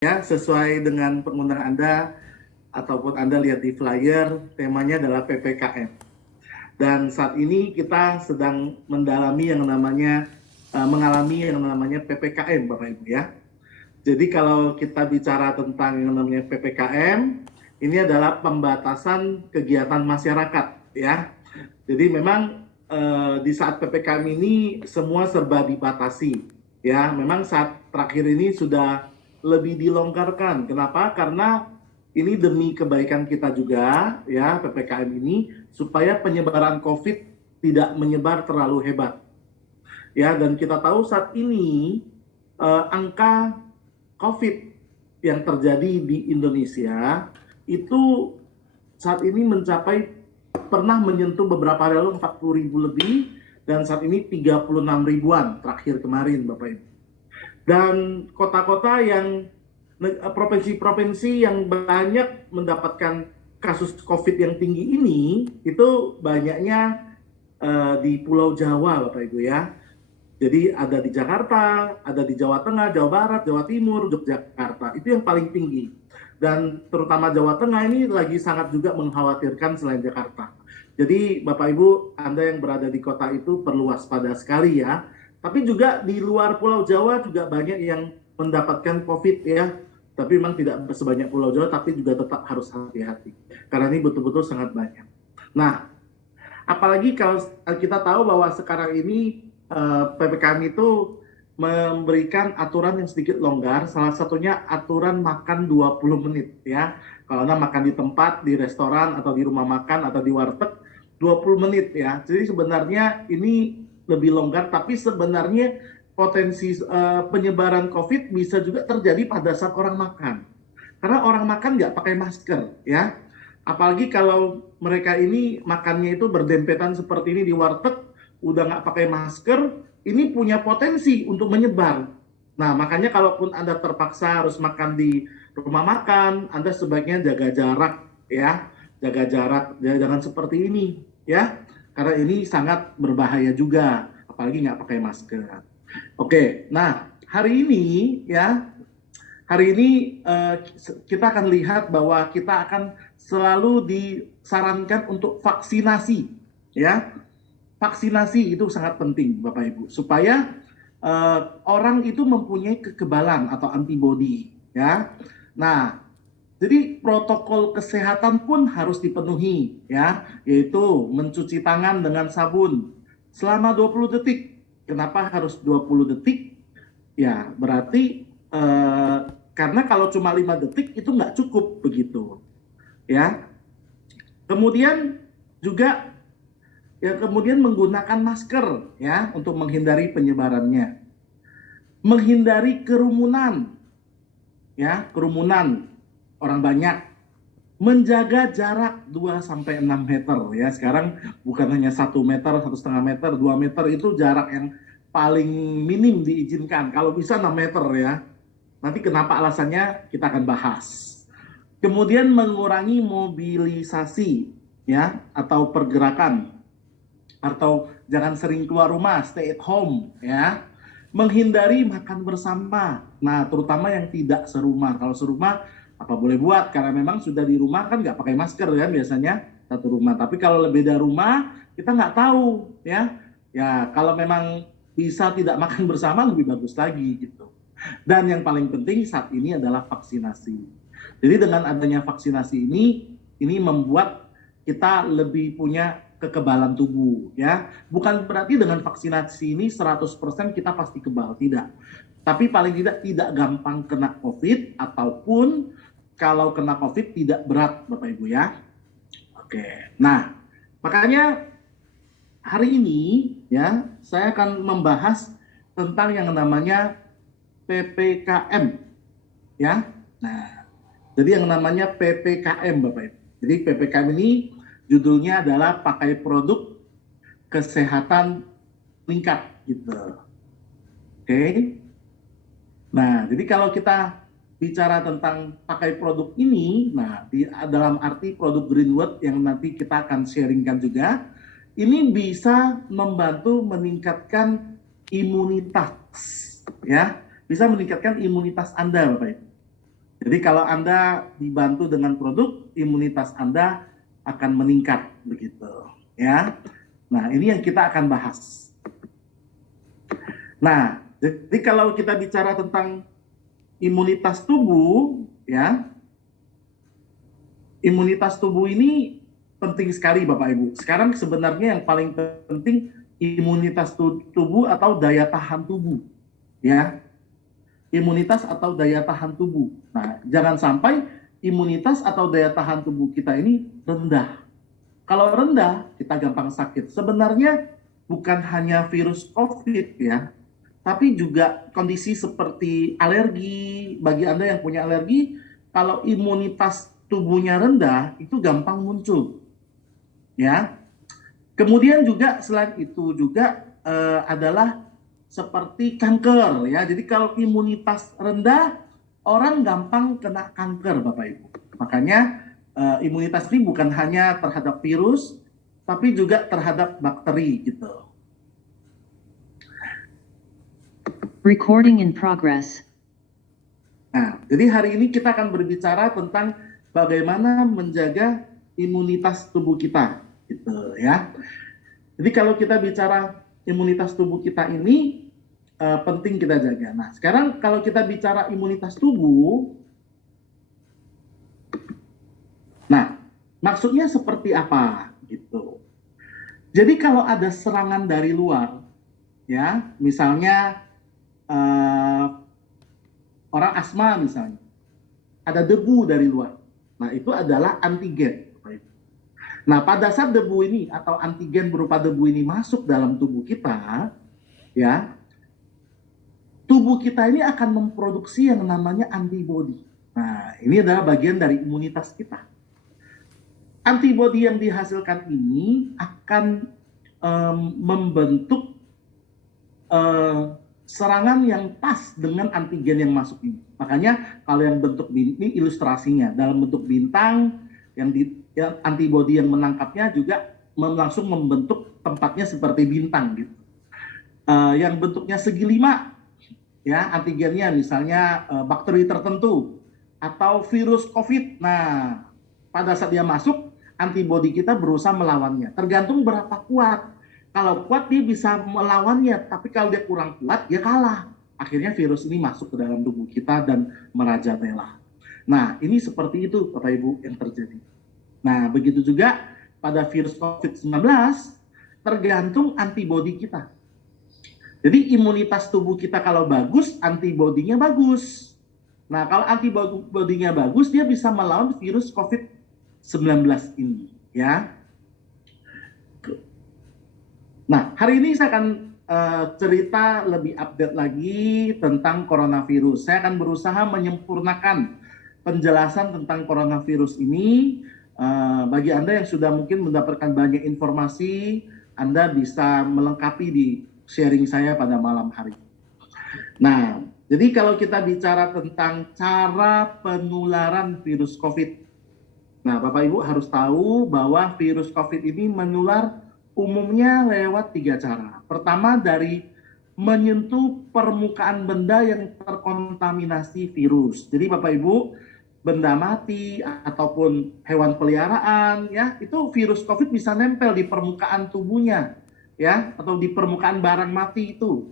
Ya, sesuai dengan pengundang Anda ataupun Anda lihat di flyer, temanya adalah PPKM. Dan saat ini kita sedang mendalami yang namanya mengalami yang namanya PPKM, Bapak Ibu ya. Jadi kalau kita bicara tentang yang namanya PPKM, ini adalah pembatasan kegiatan masyarakat ya. Jadi memang di saat PPKM ini semua serba dibatasi ya. Memang saat terakhir ini sudah lebih dilonggarkan. Kenapa? Karena ini demi kebaikan kita juga ya, PPKM ini supaya penyebaran COVID tidak menyebar terlalu hebat. Ya, dan kita tahu saat ini angka COVID yang terjadi di Indonesia itu saat ini mencapai pernah menyentuh beberapa hari lalu 40.000 lebih dan saat ini 36 ribuan terakhir kemarin Bapak Ibu. Dan kota-kota yang provinsi-provinsi yang banyak mendapatkan kasus COVID yang tinggi ini itu banyaknya di Pulau Jawa Bapak Ibu ya. Jadi ada di Jakarta, ada di Jawa Tengah, Jawa Barat, Jawa Timur, Yogyakarta. Itu yang paling tinggi. Dan terutama Jawa Tengah ini lagi sangat juga mengkhawatirkan selain Jakarta. Jadi Bapak Ibu, Anda yang berada di kota itu perlu waspada sekali ya. Tapi juga di luar Pulau Jawa juga banyak yang mendapatkan COVID ya. Tapi memang tidak sebanyak Pulau Jawa, tapi juga tetap harus hati-hati. Karena ini betul-betul sangat banyak. Nah, apalagi kalau kita tahu bahwa sekarang ini PPKM itu memberikan aturan yang sedikit longgar, salah satunya aturan makan 20 menit ya. Kalau Anda makan di tempat, di restoran atau di rumah makan atau di warteg 20 menit ya. Jadi sebenarnya ini lebih longgar, tapi sebenarnya potensi penyebaran COVID bisa juga terjadi pada saat orang makan. Karena orang makan nggak pakai masker ya. Apalagi kalau mereka ini makannya itu berdempetan seperti ini di warteg, udah nggak pakai masker, ini punya potensi untuk menyebar. Nah, makanya kalaupun Anda terpaksa harus makan di rumah makan, Anda sebaiknya jaga jarak ya. Jaga jarak, jangan seperti ini ya. Karena ini sangat berbahaya juga, apalagi nggak pakai masker. Oke, nah hari ini ya, hari ini kita akan lihat bahwa kita akan selalu disarankan untuk vaksinasi ya. Vaksinasi itu sangat penting Bapak Ibu supaya orang itu mempunyai kekebalan atau antibodi ya. Nah, jadi protokol kesehatan pun harus dipenuhi ya, yaitu mencuci tangan dengan sabun selama 20 detik. Kenapa harus 20 detik? Ya, berarti karena kalau cuma 5 detik itu nggak cukup begitu ya. Kemudian juga kemudian menggunakan masker ya untuk menghindari penyebarannya. Menghindari kerumunan ya, kerumunan orang banyak. Menjaga jarak 2 sampai 6 meter ya. Sekarang bukan hanya 1 meter, 1,5 meter, 2 meter itu jarak yang paling minim diizinkan. Kalau bisa 6 meter ya. Nanti kenapa alasannya kita akan bahas. Kemudian mengurangi mobilisasi ya atau pergerakan, atau jangan sering keluar rumah, stay at home ya. Menghindari makan bersama. Nah, terutama yang tidak serumah. Kalau serumah apa boleh buat, karena memang sudah di rumah kan nggak pakai masker kan biasanya satu rumah. Tapi kalau beda rumah kita nggak tahu ya. Ya kalau memang bisa tidak makan bersama lebih bagus lagi gitu. Dan yang paling penting saat ini adalah vaksinasi. Jadi dengan adanya vaksinasi ini membuat kita lebih punya kekebalan tubuh ya. Bukan berarti dengan vaksinasi ini 100% kita pasti kebal, tidak. Tapi paling tidak gampang kena COVID, ataupun kalau kena COVID tidak berat Bapak Ibu ya. Oke. Nah, makanya hari ini ya saya akan membahas tentang yang namanya PPKM ya. Nah, jadi yang namanya PPKM Bapak Ibu. Jadi PPKM ini judulnya adalah pakai produk kesehatan meningkat gitu. Oke. Nah, jadi kalau kita bicara tentang pakai produk ini, nah dalam arti produk Greenwood yang nanti kita akan sharingkan juga, ini bisa membantu meningkatkan imunitas ya, bisa meningkatkan imunitas Anda Bapak Ibu. Jadi kalau Anda dibantu dengan produk, imunitas Anda akan meningkat begitu, ya. Nah, ini yang kita akan bahas. Nah, jadi kalau kita bicara tentang imunitas tubuh, ya, imunitas tubuh ini penting sekali Bapak Ibu. Sekarang sebenarnya yang paling penting imunitas tubuh atau daya tahan tubuh, ya. Imunitas atau daya tahan tubuh. Nah, jangan sampai imunitas atau daya tahan tubuh kita ini rendah. Kalau rendah, kita gampang sakit. Sebenarnya bukan hanya virus COVID ya, tapi juga kondisi seperti alergi. Bagi Anda yang punya alergi, kalau imunitas tubuhnya rendah, itu gampang muncul. Ya. Kemudian juga selain itu juga adalah seperti kanker ya. Jadi kalau imunitas rendah, orang gampang kena kanker Bapak Ibu. Makanya imunitas ini bukan hanya terhadap virus, tapi juga terhadap bakteri gitu. Recording in progress. Nah, jadi hari ini kita akan berbicara tentang bagaimana menjaga imunitas tubuh kita gitu ya. Jadi kalau kita bicara imunitas tubuh kita ini penting kita jaga. Nah, sekarang kalau kita bicara imunitas tubuh, nah, maksudnya seperti apa gitu. Jadi kalau ada serangan dari luar, ya, misalnya orang asma misalnya, ada debu dari luar. Nah, itu adalah antigen. Nah, pada saat debu ini atau antigen berupa debu ini masuk dalam tubuh kita, ya, tubuh kita ini akan memproduksi yang namanya antibodi. Nah, ini adalah bagian dari imunitas kita. Antibodi yang dihasilkan ini akan membentuk serangan yang pas dengan antigen yang masuk ini. Makanya kalau yang bentuk ini ilustrasinya dalam bentuk bintang yang antibodi yang menangkapnya juga langsung membentuk tempatnya seperti bintang gitu. Yang bentuknya segi lima ya antigennya misalnya bakteri tertentu atau virus COVID. Nah, pada saat dia masuk antibodi kita berusaha melawannya. Tergantung berapa kuat. Kalau kuat dia bisa melawannya, tapi kalau dia kurang kuat dia kalah. Akhirnya virus ini masuk ke dalam tubuh kita dan merajalela. Nah, ini seperti itu Bapak Ibu yang terjadi. Nah, begitu juga pada virus COVID-19 tergantung antibodi kita. Jadi imunitas tubuh kita kalau bagus, antibodinya bagus. Nah, kalau antibodinya bagus, dia bisa melawan virus COVID-19 ini, ya. Nah, hari ini saya akan cerita lebih update lagi tentang coronavirus. Saya akan berusaha menyempurnakan penjelasan tentang coronavirus ini. Bagi Anda yang sudah mungkin mendapatkan banyak informasi, Anda bisa melengkapi di sharing saya pada malam hari. Nah, jadi kalau kita bicara tentang cara penularan virus COVID, nah Bapak Ibu harus tahu bahwa virus COVID ini menular umumnya lewat 3 cara. Pertama dari menyentuh permukaan benda yang terkontaminasi virus. Jadi Bapak Ibu, benda mati ataupun hewan peliharaan ya, itu virus COVID bisa nempel di permukaan tubuhnya ya atau di permukaan barang mati itu.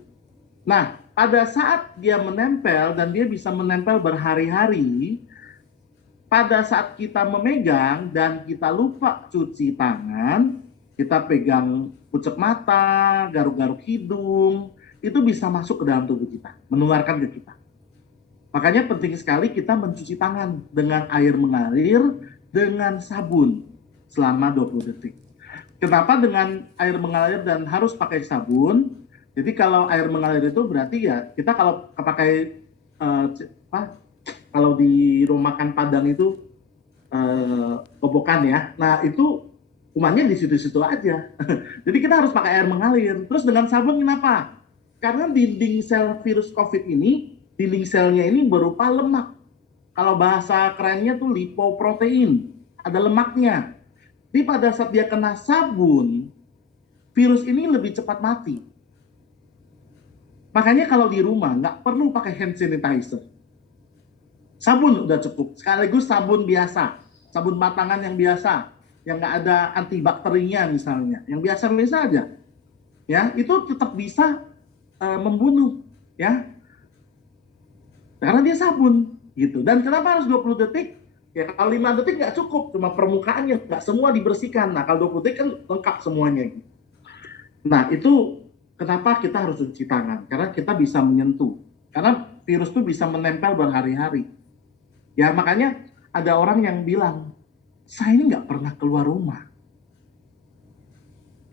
Nah, pada saat dia menempel dan dia bisa menempel berhari-hari, pada saat kita memegang dan kita lupa cuci tangan, kita pegang pucuk mata, garuk-garuk hidung, itu bisa masuk ke dalam tubuh kita, menularkan ke kita. Makanya penting sekali kita mencuci tangan dengan air mengalir dengan sabun selama 20 detik. Kenapa dengan air mengalir dan harus pakai sabun? Jadi kalau air mengalir itu berarti ya kita kalau pakai kalau di rumah makan Padang itu kobokan ya. Nah itu kumannya di situ-situ aja. Jadi kita harus pakai air mengalir. Terus dengan sabun kenapa? Karena dinding sel virus COVID ini, dinding selnya ini berupa lemak. Kalau bahasa kerennya tuh lipoprotein, ada lemaknya. Jadi pada saat dia kena sabun, virus ini lebih cepat mati. Makanya kalau di rumah nggak perlu pakai hand sanitizer. Sabun udah cukup, sekaligus sabun biasa, sabun batangan yang biasa, yang nggak ada antibakterinya misalnya, yang biasa-biasa aja, ya itu tetap bisa membunuh, ya, karena dia sabun, gitu. Dan kenapa harus 20 detik? Ya kalau 5 detik nggak cukup, cuma permukaannya, nggak semua dibersihkan. Nah kalau 20 detik kan lengkap semuanya. Gitu. Nah itu kenapa kita harus cuci tangan? Karena kita bisa menyentuh. Karena virus itu bisa menempel berhari-hari. Ya makanya ada orang yang bilang, saya ini nggak pernah keluar rumah.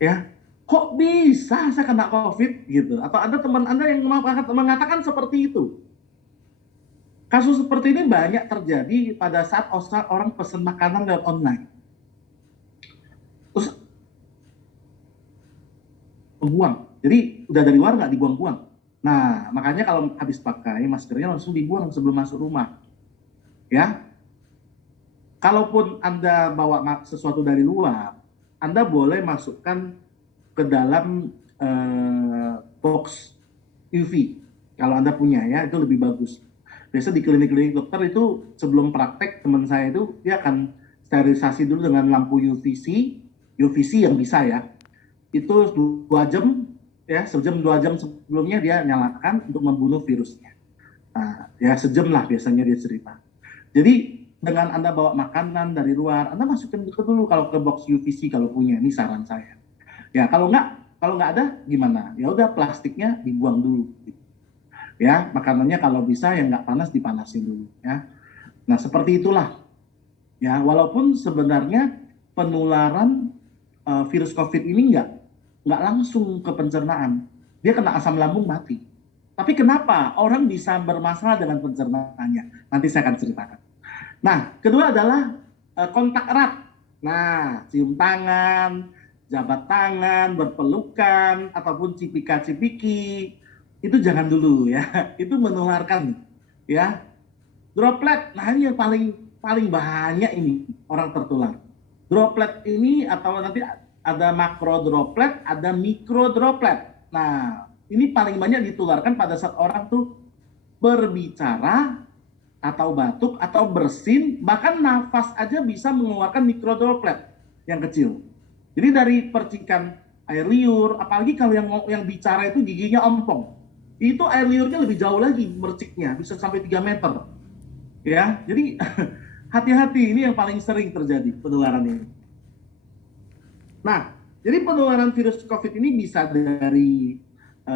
Ya, kok bisa saya kena COVID gitu? Atau ada teman Anda yang mengatakan seperti itu? Kasus seperti ini banyak terjadi pada saat orang pesan makanan lewat online. Terus buang. Jadi udah dari luar nggak dibuang-buang. Nah, makanya kalau habis pakai maskernya langsung dibuang sebelum masuk rumah. Ya, kalaupun Anda bawa sesuatu dari luar, Anda boleh masukkan ke dalam box UV. Kalau Anda punya ya, itu lebih bagus. Biasa di klinik-klinik dokter itu sebelum praktek teman saya itu dia akan sterilisasi dulu dengan lampu UVC yang bisa ya. Itu 2 jam ya, sejam 2 jam sebelumnya dia nyalakan untuk membunuh virusnya. Nah, ya sejam lah biasanya dia cerita. Jadi dengan Anda bawa makanan dari luar, Anda masukin dulu kalau ke box UVC kalau punya. Ini saran saya. Ya kalau nggak ada gimana? Ya udah plastiknya dibuang dulu. Ya makanannya kalau bisa yang nggak panas dipanasin dulu. Ya. Nah seperti itulah. Ya walaupun sebenarnya penularan virus COVID ini nggak langsung ke pencernaan. Dia kena asam lambung mati. Tapi kenapa orang bisa bermasalah dengan pencernaannya? Nanti saya akan ceritakan. Nah, kedua adalah kontak erat. Nah, cium tangan, jabat tangan, berpelukan, ataupun cipika-cipiki, itu jangan dulu ya. Itu menularkan ya. Droplet, nah ini yang paling banyak ini orang tertular. Droplet ini atau nanti ada makro droplet, ada mikro droplet. Nah, ini paling banyak ditularkan pada saat orang tuh berbicara atau batuk atau bersin, bahkan nafas aja bisa mengeluarkan mikrodroplet yang kecil. Jadi dari percikan air liur, apalagi kalau yang bicara itu giginya ompong, itu air liurnya lebih jauh lagi merciknya, bisa sampai 3 meter. Ya, jadi hati-hati, ini yang paling sering terjadi penularan ini. Nah, jadi penularan virus COVID ini bisa dari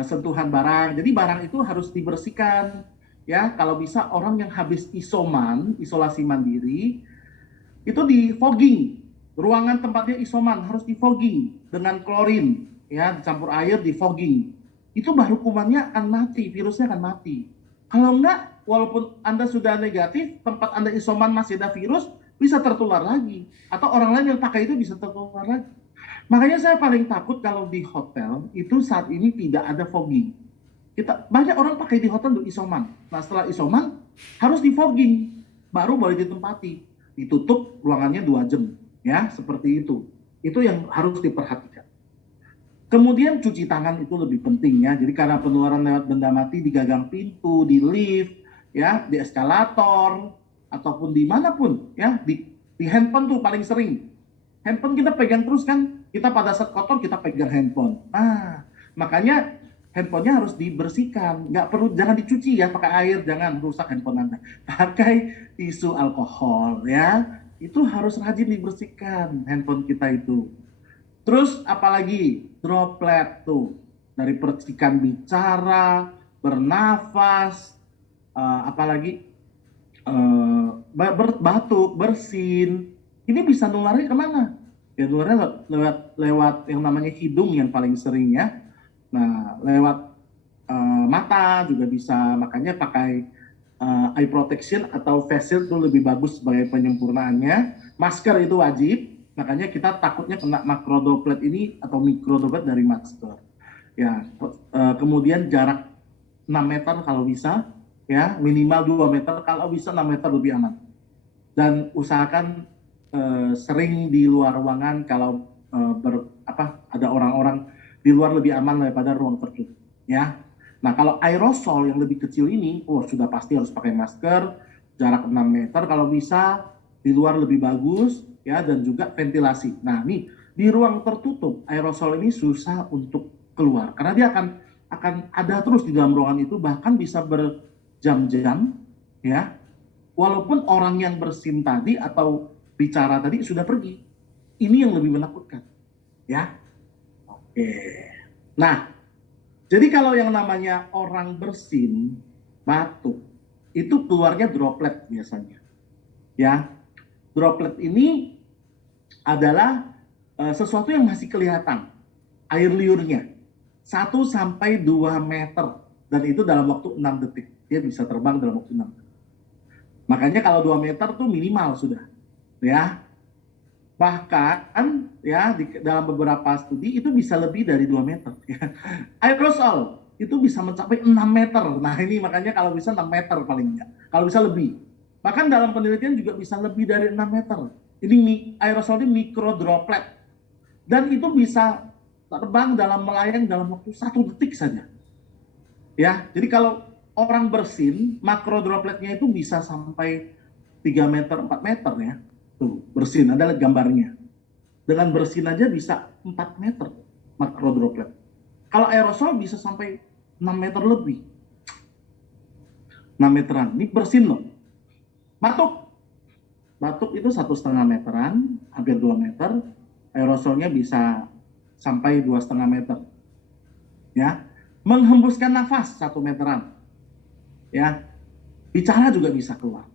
sentuhan barang. Jadi barang itu harus dibersihkan. Ya, kalau bisa orang yang habis isolasi mandiri, itu di fogging. Ruangan tempatnya isoman harus di fogging dengan klorin, ya, dicampur air di fogging. Itu baru kumannya akan mati, virusnya akan mati. Kalau enggak, walaupun Anda sudah negatif, tempat Anda isoman masih ada virus, bisa tertular lagi. Atau orang lain yang pakai itu bisa tertular lagi. Makanya saya paling takut kalau di hotel itu saat ini tidak ada fogging. Banyak orang pakai di hotel untuk isoman. Nah setelah isoman harus di fogging, baru boleh ditempati. Ditutup ruangannya 2 jam, ya seperti itu. Itu yang harus diperhatikan. Kemudian cuci tangan itu lebih penting ya. Jadi karena penularan lewat benda mati di gagang pintu, di lift, ya di eskalator, ataupun dimanapun, ya di handphone tuh paling sering. Handphone kita pegang terus kan, kita pada saat kotor kita pegang handphone. Nah, makanya handphonenya harus dibersihkan. Nggak perlu, jangan dicuci ya pakai air, jangan rusak handphone Anda. Pakai tisu alkohol ya. Itu harus rajin dibersihkan handphone kita itu. Terus apalagi droplet tuh dari percikan bicara, bernafas, apalagi batuk, bersin. Ini bisa nularnya kemana? Ya nularnya lewat yang namanya hidung yang paling sering ya. Nah, lewat mata juga bisa, makanya pakai eye protection atau face shield itu lebih bagus sebagai penyempurnaannya. Masker itu wajib, makanya kita takutnya kena makrodroplet ini atau mikrodroplet dari masker. Ya, kemudian jarak 6 meter kalau bisa, ya minimal 2 meter, kalau bisa 6 meter lebih aman. Dan usahakan sering di luar ruangan kalau ada orang-orang di luar lebih aman daripada ruang tertutup, ya. Nah, kalau aerosol yang lebih kecil ini, sudah pasti harus pakai masker, jarak 6 meter kalau bisa, di luar lebih bagus, ya, dan juga ventilasi. Nah, nih di ruang tertutup aerosol ini susah untuk keluar karena dia akan ada terus di dalam ruangan itu, bahkan bisa berjam-jam, ya, walaupun orang yang bersin tadi atau bicara tadi sudah pergi. Ini yang lebih menakutkan, ya. Oke. Nah, jadi kalau yang namanya orang bersin, batuk, itu keluarnya droplet biasanya. Ya, droplet ini adalah sesuatu yang masih kelihatan air liurnya 1 sampai 2 meter, dan itu dalam waktu 6 detik. Dia bisa terbang dalam waktu 6 detik. Makanya kalau 2 meter tuh minimal sudah, ya. Bahkan ya dalam beberapa studi itu bisa lebih dari 2 meter. Ya. Aerosol itu bisa mencapai 6 meter. Nah ini makanya kalau bisa 6 meter paling enggak. Kalau bisa lebih. Bahkan dalam penelitian juga bisa lebih dari 6 meter. Ini aerosol ini mikro droplet. Dan itu bisa terbang melayang dalam waktu 1 detik saja. Ya, jadi kalau orang bersin, makro dropletnya itu bisa sampai 3 meter, 4 meter ya. Tuh, bersin, ada gambarnya. Dengan bersin aja bisa 4 meter makro droplet. Kalau aerosol bisa sampai 6 meter lebih. 6 meteran, ini bersin loh. Batuk itu 1,5 meteran, hampir 2 meter. Aerosolnya bisa sampai 2,5 meter. Ya, menghembuskan nafas 1 meteran. Ya, bicara juga bisa keluar.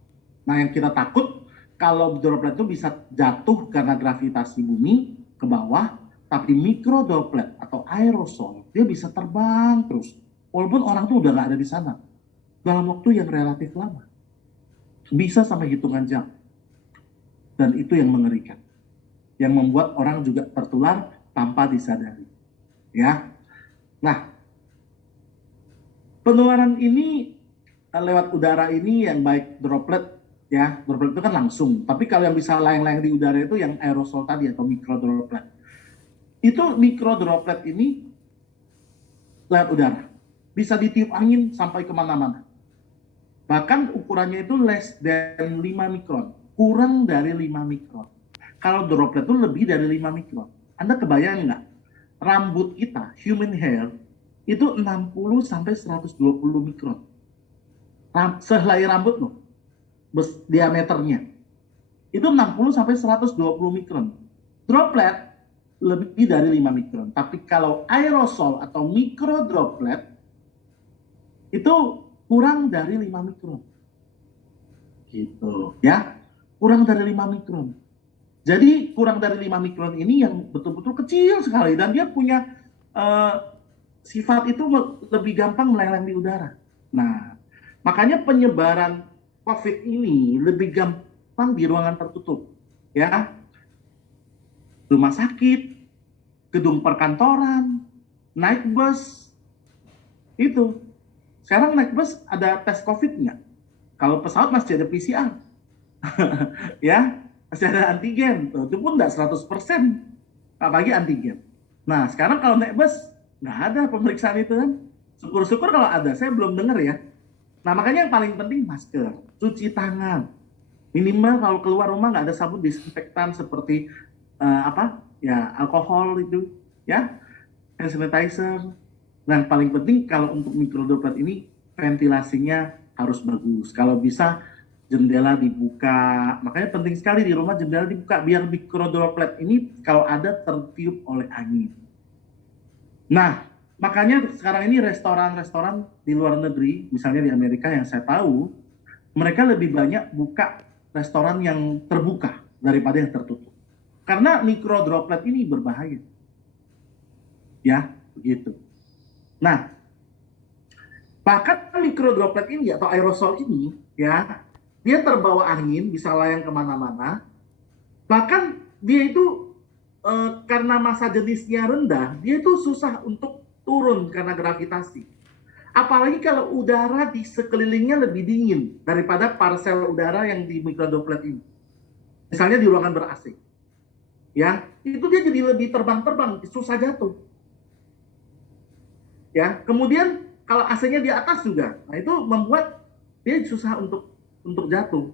Nah, yang kita takut kalau droplet itu bisa jatuh karena gravitasi bumi ke bawah, tapi mikro droplet atau aerosol dia bisa terbang terus, walaupun orang tuh udah nggak ada di sana dalam waktu yang relatif lama, bisa sampai hitungan jam, dan itu yang mengerikan, yang membuat orang juga tertular tanpa disadari. Ya, nah penularan ini lewat udara ini yang baik droplet, ya, droplet itu kan langsung. Tapi kalau yang bisa layang-layang di udara itu yang aerosol tadi atau mikro droplet. Itu mikro droplet ini lewat udara. Bisa ditiup angin sampai kemana-mana. Bahkan ukurannya itu less than 5 mikron. Kurang dari 5 mikron. Kalau droplet itu lebih dari 5 mikron. Anda kebayang nggak? Rambut kita, human hair, itu 60 sampai 120 mikron. Sehelai rambut loh, diameternya itu 60 sampai 120 mikron. Droplet lebih dari 5 mikron. Tapi kalau aerosol atau mikro droplet itu kurang dari 5 mikron. Gitu, ya. Kurang dari 5 mikron. Jadi kurang dari 5 mikron ini yang betul-betul kecil sekali, dan dia punya sifat itu lebih gampang melayang di udara. Nah, makanya penyebaran COVID ini lebih gampang di ruangan tertutup, ya. Rumah sakit, gedung perkantoran, naik bus, itu. Sekarang naik bus ada tes COVID nggak? Kalau pesawat masih ada PCR, ya, masih ada antigen. Tuh, itu pun nggak 100%, apalagi antigen. Nah, sekarang kalau naik bus nggak ada pemeriksaan itu kan. Syukur-syukur kalau ada, saya belum dengar ya. Nah, makanya yang paling penting masker, cuci tangan. Minimal kalau keluar rumah nggak ada sabun disinfektan seperti alkohol itu, ya, hand sanitizer. Nah, paling penting kalau untuk mikrodroplet ini ventilasinya harus bagus. Kalau bisa jendela dibuka. Makanya penting sekali di rumah jendela dibuka biar mikrodroplet ini kalau ada tertiup oleh angin. Nah, makanya sekarang ini restoran-restoran di luar negeri, misalnya di Amerika yang saya tahu, mereka lebih banyak buka restoran yang terbuka daripada yang tertutup. Karena mikrodroplet ini berbahaya. Ya, begitu. Nah, bahkan mikrodroplet ini atau aerosol ini, ya, dia terbawa angin, bisa layang kemana-mana. Bahkan dia itu karena massa jenisnya rendah, dia itu susah untuk turun karena gravitasi. Apalagi kalau udara di sekelilingnya lebih dingin daripada parsel udara yang di mikrodroplet ini. Misalnya di ruangan ber-AC. Ya, itu dia jadi lebih terbang-terbang, susah jatuh. Ya, kemudian kalau AC-nya di atas juga, nah itu membuat dia susah untuk untuk jatuh.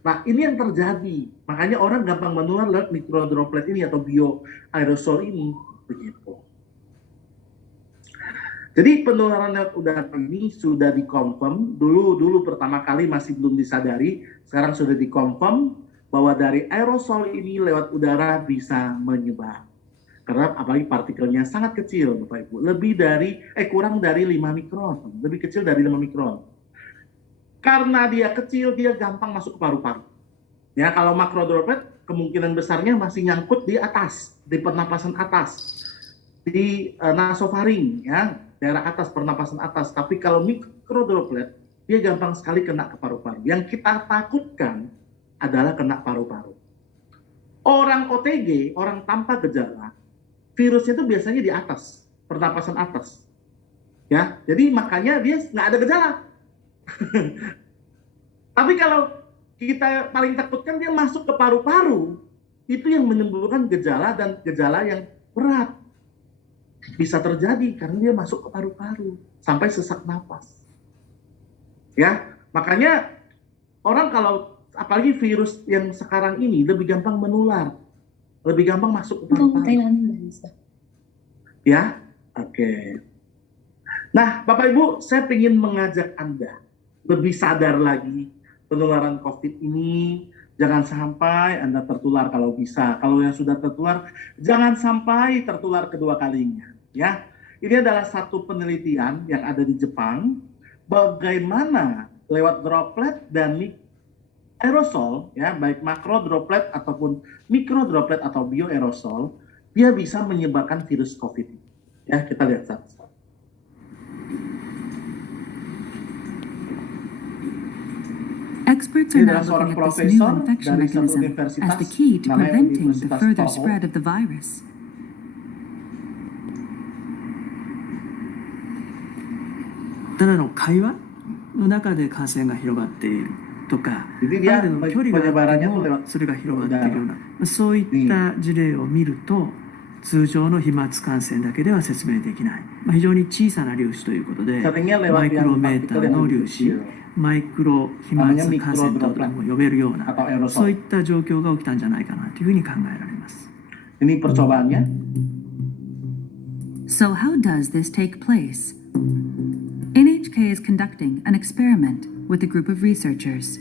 Nah, ini yang terjadi. Makanya orang gampang menular lewat mikrodroplet ini atau bioaerosol ini. Begitu. Jadi penularan lewat udara ini sudah dikonfirm. Dulu pertama kali masih belum disadari. Sekarang sudah dikonfirm bahwa dari aerosol ini lewat udara bisa menyebar. Karena apalagi partikelnya sangat kecil, Bapak Ibu. Kurang dari 5 mikron. Lebih kecil dari 5 mikron. Karena dia kecil, dia gampang masuk ke paru-paru. Ya, kalau makrodroplet kemungkinan besarnya masih nyangkut di atas, di pernapasan atas, di nasofaring, ya, daerah atas, pernapasan atas. Tapi kalau mikrodroplet, dia gampang sekali kena ke paru-paru. Yang kita takutkan adalah kena paru-paru. Orang OTG, orang tanpa gejala, virusnya itu biasanya di atas, pernapasan atas. Ya, jadi makanya dia nggak ada gejala. Tapi kalau kita paling takutkan dia masuk ke paru-paru, itu yang menimbulkan gejala dan gejala yang berat. Bisa terjadi karena dia masuk ke paru-paru sampai sesak napas. Ya, makanya orang kalau apalagi virus yang sekarang ini lebih gampang menular, lebih gampang masuk ke paru-paru. Ya, oke. Nah, Bapak Ibu, saya ingin mengajak Anda lebih sadar lagi penularan COVID ini. Jangan sampai Anda tertular kalau bisa. Kalau yang sudah tertular, jangan sampai tertular kedua kalinya. Ya, ini adalah satu penelitian yang ada di Jepang. Bagaimana lewat droplet dan aerosol, ya, baik makrodroplet ataupun mikrodroplet atau bioaerosol, dia bisa menyebarkan virus COVID. Ya, kita lihat satu-satu. Experts are now looking at this new infection mechanism as the key to preventing the further spread of the virus. ただの会話の中で感染が広がっているとか、ある程度の距離があってもそれが広がっているような、そういった事例を見ると、通常の飛沫感染だけでは説明できない、非常に小さな粒子ということで、マイクロメーターの粒子、マイクロ飛沫感染とも呼べるような、そういった状況が起きたんじゃないかなというふうに考えられます。Ini percobaannya. So how does this take place? NHK is conducting an experiment with a group of researchers.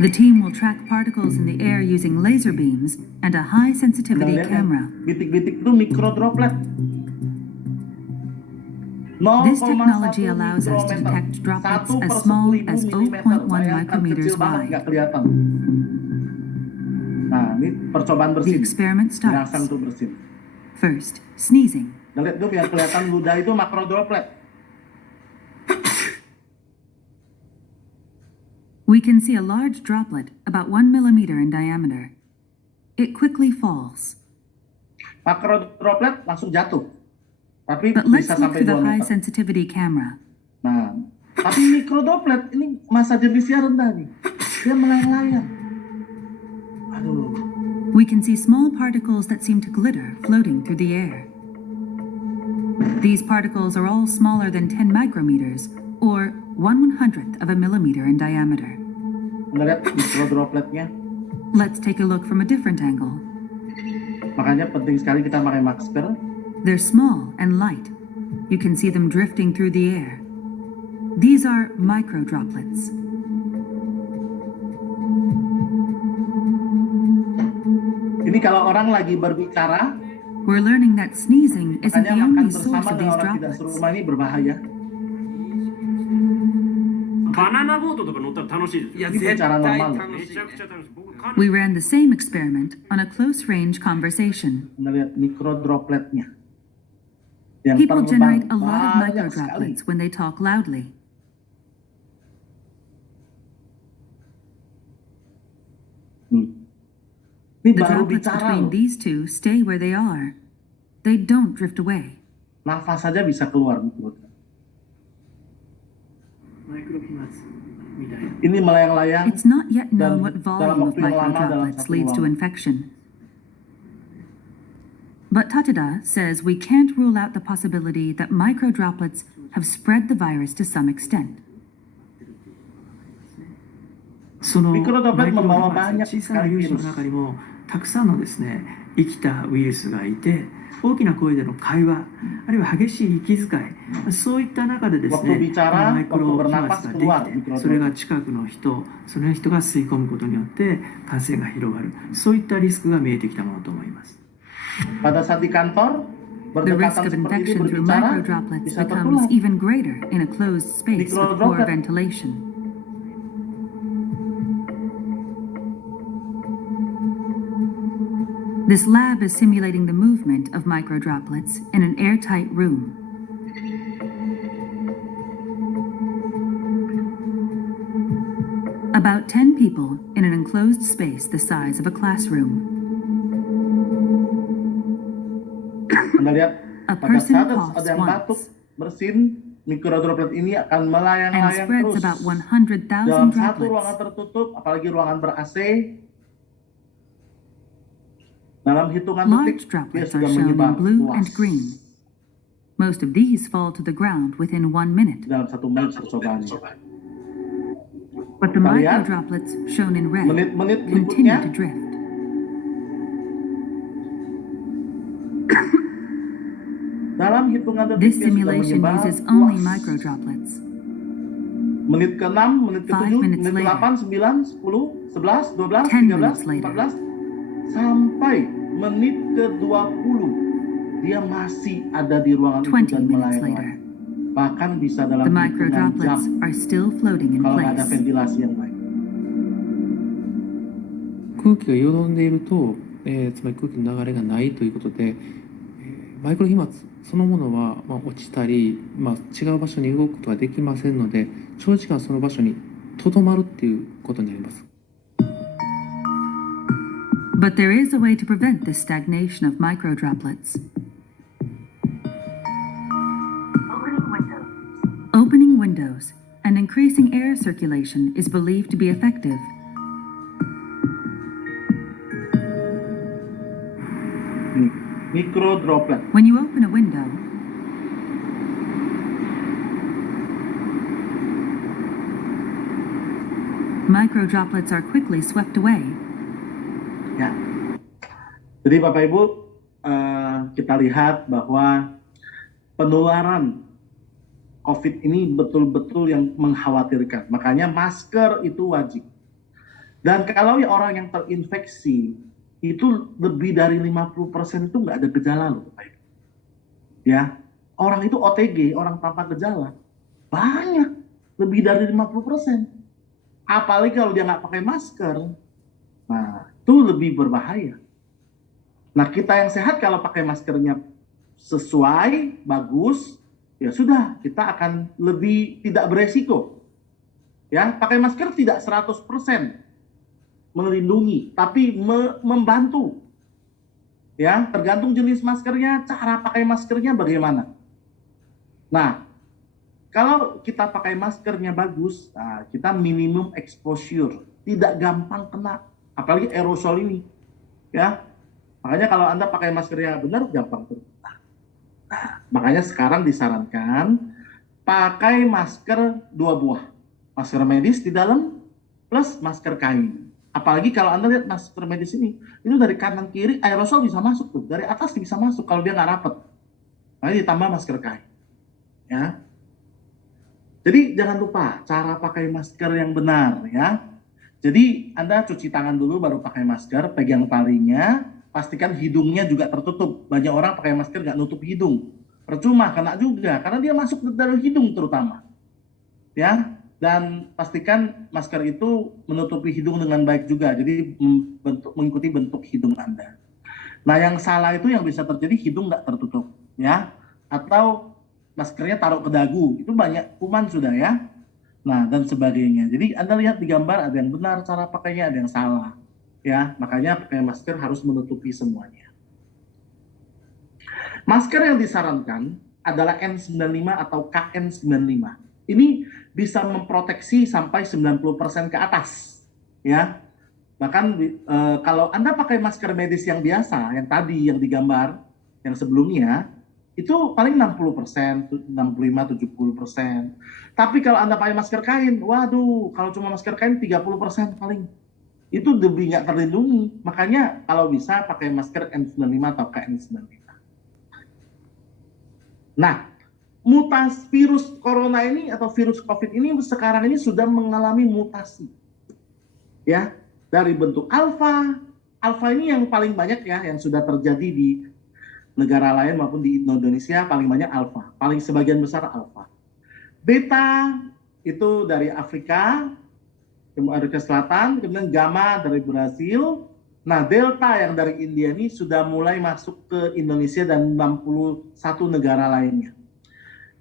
The team will track particles in the air using laser beams and a high sensitivity camera. Bitik-bitik itu mikrodroplet. This technology allows us to detect droplets as small as 0.1 micrometers wide. Nah, ini percobaan The bersin. experiment starts. Gerakan untuk bersin. First, sneezing. Lihat tuh yang kelihatan ludah itu makrodroplet. We can see a large droplet about 1 millimeter in diameter. It quickly falls. Makrodroplet langsung jatuh. Tapi But let's bisa look sampai through the 2 high meter. sensitivity camera. Nah, tapi mikrodroplet ini massa jenisnya rendah nih. Dia melayang-layang. Aduh. We can see small particles that seem to glitter floating through the air. These particles are all smaller than 10 micrometers, or 1/100th of a millimeter in diameter. Ngeliat mikrodropletnya. Let's take a look from a different angle. Makanya penting sekali kita pakai masker. They're small and light. You can see them drifting through the air. These are microdroplets. Ini kalau orang lagi berbicara, We're learning that sneezing isn't the makanya makan only source bersama of dengan these orang tidak droplets. serumah ini berbahaya. バナナボートとか乗ったら楽しいです。いや、 Ini 絶対 cara normal. めちゃくちゃ楽しい。僕かな We ran the same experiment on a close-range conversation. Ngeliat mikrodropletnya. Yang People terbang generate a lot of banyak sekali. microdroplets when they talk loudly. Ini The baru droplets bicara between loh. these two stay where they are. They don't drift away. Nafas saja bisa keluar mikrodroplet. マイクロ飛沫みたいな。 Ini melayang-layang. It's not yet known Dan what dalam volume of waktu yang lama, dalam microdroplets satu leads to ruangan. infection. But Tatada says we can't rule out the possibility that microdroplets have spread the virus to some extent. そのマイクロドロップ membawa 小さな粒子の中にもたくさんのですね生きたウイルスがいて、大きな声での会話、あるいは激しい息遣い、そういった中でですね、マイクロ飛沫ができて、それが近くの人、その人が吸い込むことによって感染が広がる、そういったリスクが見えてきたものと思います。Pada saat di kantor, The risk berdekatan of seperti ini infection through berbicara microdroplets bisa becomes tertular. even greater in a closed space with poor Microdroplet. ventilation. This lab is simulating the movement of microdroplets in an airtight room. About 10 people in an enclosed space the size of a classroom. Anda lihat, A pada person saat coughs ada yang batuk, once bersin, mikrodroplet ini akan and melayang-layang spreads terus about 100,000 dalam satu ruangan droplets. tertutup, apalagi ruangan ber-AC. Dalam hitungan Large detik, dia droplets are sudah shown menyebar in blue luas. and green. Most of these fall to the ground within 1 minute, Dalam 1 menit percobaannya. but the Kita lihat, microdroplets shown in red menit-menit continue berikutnya, to drift. dalam hitungan detik This dia sudah simulation menyebar uses only luas. microdroplets. Menit ke-6, menit ke-7, 5 minutes menit later. ke-8, 9, 10, 11, 12, 10 13, minutes later. 14, sampai menit ke-20. Dia masih ada di ruangan itu 20 dan minutes later, melayang-layang. Bahkan bisa dalam the hitungan microdroplets jam are still floating in kalau nggak ada place. ventilasi yang baik. 空気がよどんでいると、つまり空気の流れがないということで、マイクロ飛沫そのものは、落ちたり、違う場所に動くことができませんので、長時間その場所にとどまるっていうことになります。But there is a way to prevent this stagnation of microdroplets. Opening windows and increasing air circulation is believed to be effective. Ini, mikrodroplet. When you open a window, microdroplets are quickly swept away. Ya. Jadi Bapak Ibu, kita lihat bahwa penularan COVID ini betul-betul yang mengkhawatirkan. Makanya masker itu wajib. Dan kalau orang yang terinfeksi itu lebih dari 50% itu nggak ada gejala loh, Bapak Ibu. Ya, orang itu OTG, orang tanpa gejala, banyak, lebih dari 50%. Apalagi kalau dia nggak pakai masker, nah itu lebih berbahaya. Nah kita yang sehat kalau pakai maskernya sesuai, bagus, ya sudah kita akan lebih tidak beresiko. Ya, pakai masker tidak 100% melindungi, tapi membantu. Ya, tergantung jenis maskernya, cara pakai maskernya bagaimana. Nah, kalau kita pakai maskernya bagus, nah, kita minimum exposure, tidak gampang kena, apalagi aerosol ini. Ya, makanya kalau Anda pakai maskernya benar, gampang terkena. Nah, makanya sekarang disarankan pakai masker 2 buah, masker medis di dalam plus masker kain. Apalagi kalau Anda lihat masker medis ini, itu dari kanan kiri aerosol bisa masuk tuh, dari atas bisa masuk kalau dia nggak rapet. Nah, ditambah masker kain. Ya. Jadi jangan lupa cara pakai masker yang benar ya. Jadi Anda cuci tangan dulu baru pakai masker, pegang talinya, pastikan hidungnya juga tertutup. Banyak orang pakai masker nggak nutup hidung. Percuma, kena juga karena dia masuk ke dalam hidung terutama. Ya. Dan pastikan masker itu menutupi hidung dengan baik juga. Jadi mengikuti bentuk hidung Anda. Nah, yang salah itu yang bisa terjadi hidung nggak tertutup, ya. Atau maskernya taruh ke dagu, itu banyak kuman sudah ya. Nah, dan sebagainya. Jadi Anda lihat di gambar ada yang benar cara pakainya, ada yang salah. Ya, makanya pakai masker harus menutupi semuanya. Masker yang disarankan adalah N95 atau KN95. Ini bisa memproteksi sampai 90% ke atas, ya. Bahkan kalau Anda pakai masker medis yang biasa, yang tadi yang digambar, yang sebelumnya itu paling 60%, 65-70%. Tapi kalau Anda pakai masker kain, waduh, kalau cuma masker kain 30% paling. Itu lebih nggak terlindungi. Makanya kalau bisa pakai masker N95 atau KN95. Nah, mutasi virus corona ini atau virus COVID ini sekarang ini sudah mengalami mutasi. Ya, dari bentuk alfa. Alfa ini yang paling banyak ya, yang sudah terjadi di negara lain maupun di Indonesia paling banyak alfa, paling sebagian besar alfa. Beta itu dari Afrika Selatan, kemudian gamma dari Brasil. Nah, delta yang dari India ini sudah mulai masuk ke Indonesia dan 61 negara lainnya.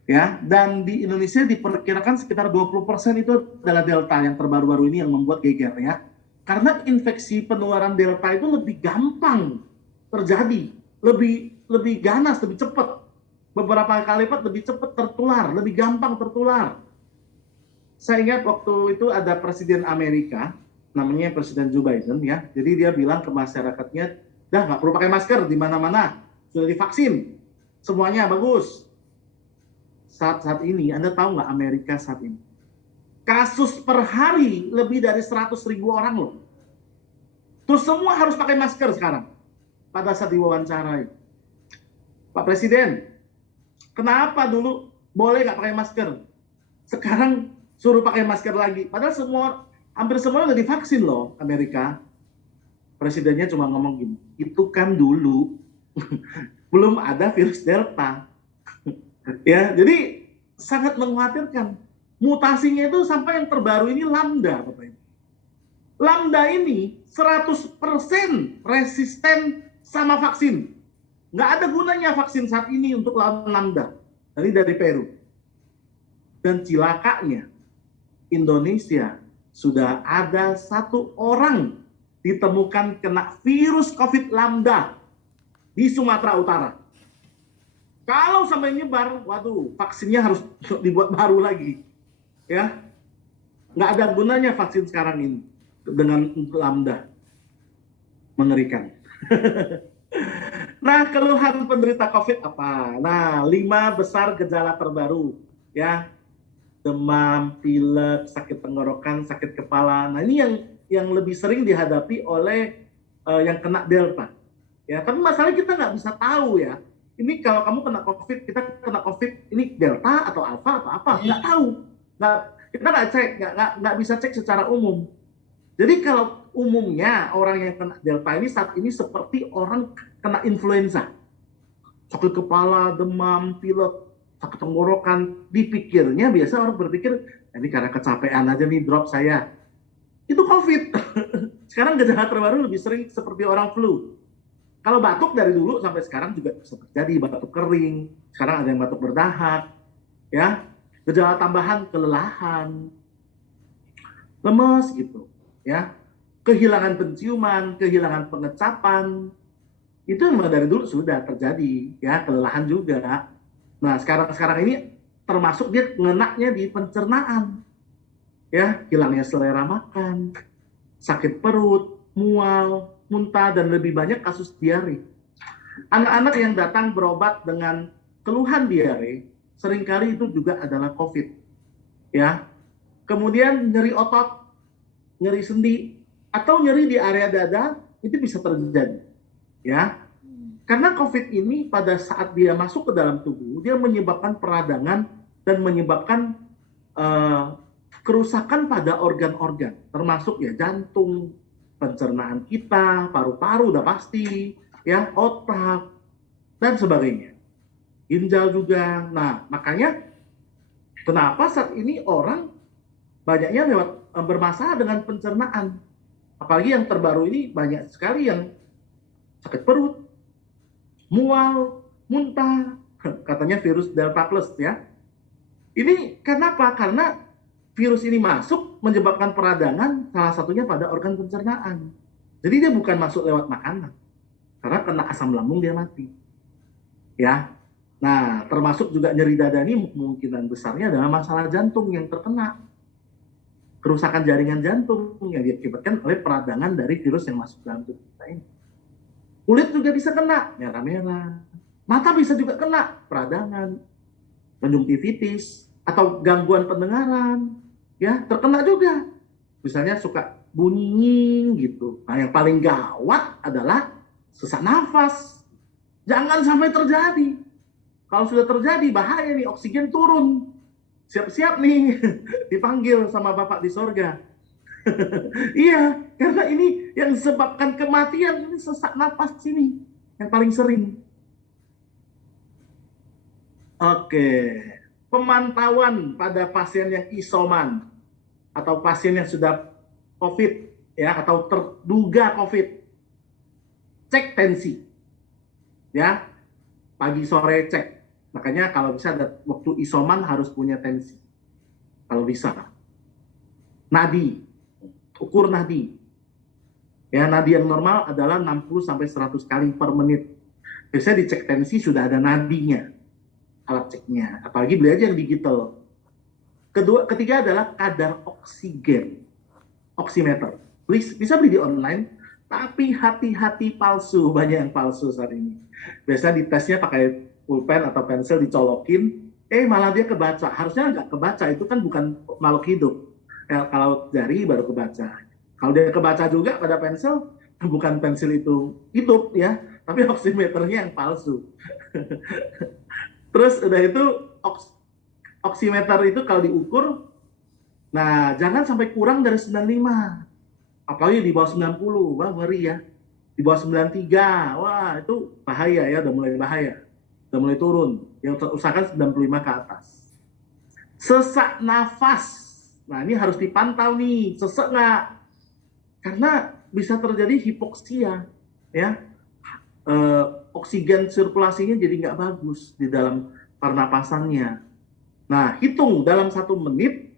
Ya, dan di Indonesia diperkirakan sekitar 20% itu adalah delta yang terbaru-baru ini yang membuat geger ya. Karena infeksi penularan delta itu lebih gampang terjadi, lebih ganas, lebih cepat. Beberapa kali lipat lebih cepat tertular, lebih gampang tertular. Saya ingat waktu itu ada Presiden Amerika, namanya Presiden Joe Biden ya. Jadi dia bilang ke masyarakatnya, dah nggak perlu pakai masker di mana-mana, sudah divaksin, semuanya bagus. Saat ini, Anda tahu nggak Amerika saat ini? Kasus per hari lebih dari 100.000 orang loh. Terus semua harus pakai masker sekarang. Pada saat diwawancarai. Pak Presiden, kenapa dulu boleh nggak pakai masker? Sekarang suruh pakai masker lagi. Padahal hampir semua udah divaksin loh Amerika. Presidennya cuma ngomong gini, itu kan dulu belum ada virus Delta. Ya, jadi sangat mengkhawatirkan. Mutasinya itu sampai yang terbaru ini Lambda, Bapak Ibu. Lambda ini 100% resisten sama vaksin. Nggak ada gunanya vaksin saat ini untuk lawan Lambda. Dari Peru. Dan cilakanya, Indonesia sudah ada 1 orang ditemukan kena virus COVID Lambda di Sumatera Utara. Kalau sampai nyebar, waduh, vaksinnya harus dibuat baru lagi. Ya, nggak ada gunanya vaksin sekarang ini dengan Lambda. Mengerikan. Nah, keluhan penderita COVID apa? Nah, 5 besar gejala terbaru. Ya, demam, pilek, sakit tenggorokan, sakit kepala. Nah, ini yang lebih sering dihadapi oleh yang kena Delta. Ya, tapi masalahnya kita nggak bisa tahu ya. Ini kalau kamu kena COVID, kita kena COVID, ini Delta atau Alpha atau apa? Nggak tahu. Kita nggak cek, nggak bisa cek secara umum. Jadi kalau umumnya orang yang kena Delta ini saat ini seperti orang kena influenza. Sakit kepala, demam, pilek, sakit tenggorokan. Dipikirnya, biasa orang berpikir, ini karena kecapean aja nih drop saya. Itu COVID. Sekarang gejala terbaru lebih sering seperti orang flu. Kalau batuk dari dulu sampai sekarang juga bisa terjadi, batuk kering, sekarang ada yang batuk berdahak, ya. Gejala tambahan kelelahan, lemes gitu, ya. Kehilangan penciuman, kehilangan pengecapan. Itu memang dari dulu sudah terjadi, ya, kelelahan juga. Nah, sekarang ini termasuk dia ngenaknya di pencernaan. Ya, hilangnya selera makan, sakit perut, mual, muntah, dan lebih banyak kasus diare. Anak-anak yang datang berobat dengan keluhan diare, seringkali itu juga adalah COVID. Ya. Kemudian nyeri otot, nyeri sendi, atau nyeri di area dada, itu bisa terjadi. Ya. Karena COVID ini pada saat dia masuk ke dalam tubuh, dia menyebabkan peradangan dan menyebabkan kerusakan pada organ-organ, termasuk ya jantung, pencernaan kita, paru-paru udah pasti, ya, otak, dan sebagainya. Ginjal juga. Nah, makanya kenapa saat ini orang banyaknya bermasalah dengan pencernaan. Apalagi yang terbaru ini banyak sekali yang sakit perut, mual, muntah, katanya virus Delta Plus ya. Ini kenapa? Karena virus ini masuk menyebabkan peradangan, salah satunya pada organ pencernaan. Jadi dia bukan masuk lewat makanan. Karena kena asam lambung dia mati. Ya. Nah, termasuk juga nyeri dada ini kemungkinan besarnya adalah masalah jantung yang terkena. Kerusakan jaringan jantung yang diakibatkan oleh peradangan dari virus yang masuk dalam tubuh kita ini. Kulit juga bisa kena, merah-merah. Mata bisa juga kena peradangan, konjungtivitis, atau gangguan pendengaran, ya terkena juga. Misalnya suka bunyi gitu. Nah, yang paling gawat adalah sesak nafas. Jangan sampai terjadi. Kalau sudah terjadi, bahaya nih, oksigen turun. Siap-siap nih, dipanggil sama Bapak di sorga. Iya, karena ini yang disebabkan kematian, ini sesak nafas ini, yang paling sering. Oke, pemantauan pada pasien yang isoman, atau pasien yang sudah COVID, ya, atau terduga COVID. Cek tensi, ya, pagi sore cek. Makanya kalau bisa ada waktu isoman harus punya tensi, kalau bisa. Nadi, ukur nadi. Ya, nadi yang normal adalah 60 sampai 100 kali per menit. Biasanya dicek tensi sudah ada nadinya, alat ceknya. Apalagi beli aja yang digital. Ketiga adalah kadar oksigen, oximeter. Bisa beli di online, tapi hati-hati palsu, banyak yang palsu saat ini. Biasanya ditesnya pakai pulpen atau pensil dicolokin, malah dia kebaca. Harusnya nggak kebaca, itu kan bukan makhluk hidup. Ya, kalau jari baru kebaca. Kalau dia kebaca juga pada pensil, bukan pensil itu hidup ya, tapi oximeternya yang palsu. Terus udah itu oximeter itu kalau diukur, nah jangan sampai kurang dari 95. Apalagi di bawah 90, wah ngeri ya. Di bawah 93, wah itu bahaya ya, udah mulai bahaya. Udah mulai turun. Yang usahakan 95 ke atas. Sesak nafas. Nah ini harus dipantau nih, sesek nggak? Karena bisa terjadi hipoksia, ya. Oksigen sirkulasinya jadi nggak bagus di dalam pernapasannya. Nah, hitung dalam 1 menit,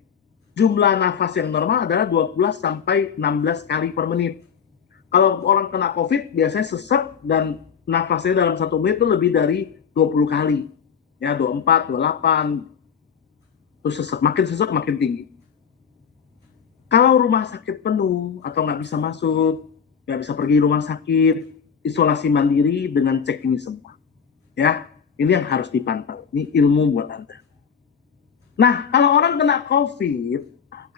jumlah nafas yang normal adalah 12 sampai 16 kali per menit. Kalau orang kena COVID, biasanya sesek dan nafasnya dalam 1 menit itu lebih dari 20 kali. Ya, 24, 28, terus sesek makin tinggi. Kalau rumah sakit penuh atau nggak bisa masuk, nggak bisa pergi rumah sakit, isolasi mandiri dengan cek ini semua. Ya, ini yang harus dipantau. Ini ilmu buat Anda. Nah, kalau orang kena COVID,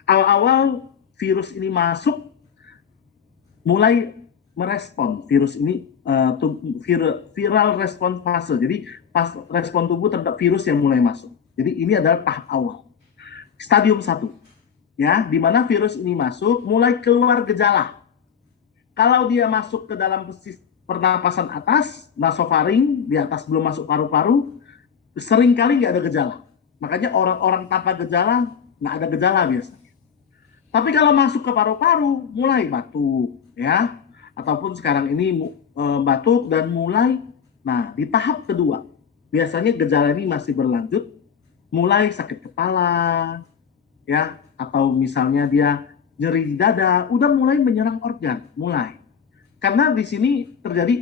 awal-awal virus ini masuk, mulai merespon virus ini, viral respon fase. Jadi, respon tubuh terhadap virus yang mulai masuk. Jadi, ini adalah tahap awal. Stadium 1. Ya, di mana virus ini masuk, mulai keluar gejala. Kalau dia masuk ke dalam pernapasan atas, nasofaring, di atas belum masuk paru-paru, seringkali nggak ada gejala. Makanya orang-orang tanpa gejala, nggak ada gejala biasanya. Tapi kalau masuk ke paru-paru, mulai batuk, ya. Ataupun sekarang ini batuk dan mulai, nah di tahap kedua, biasanya gejala ini masih berlanjut, mulai sakit kepala, ya, atau misalnya dia nyeri di dada, udah mulai menyerang organ, mulai. Karena di sini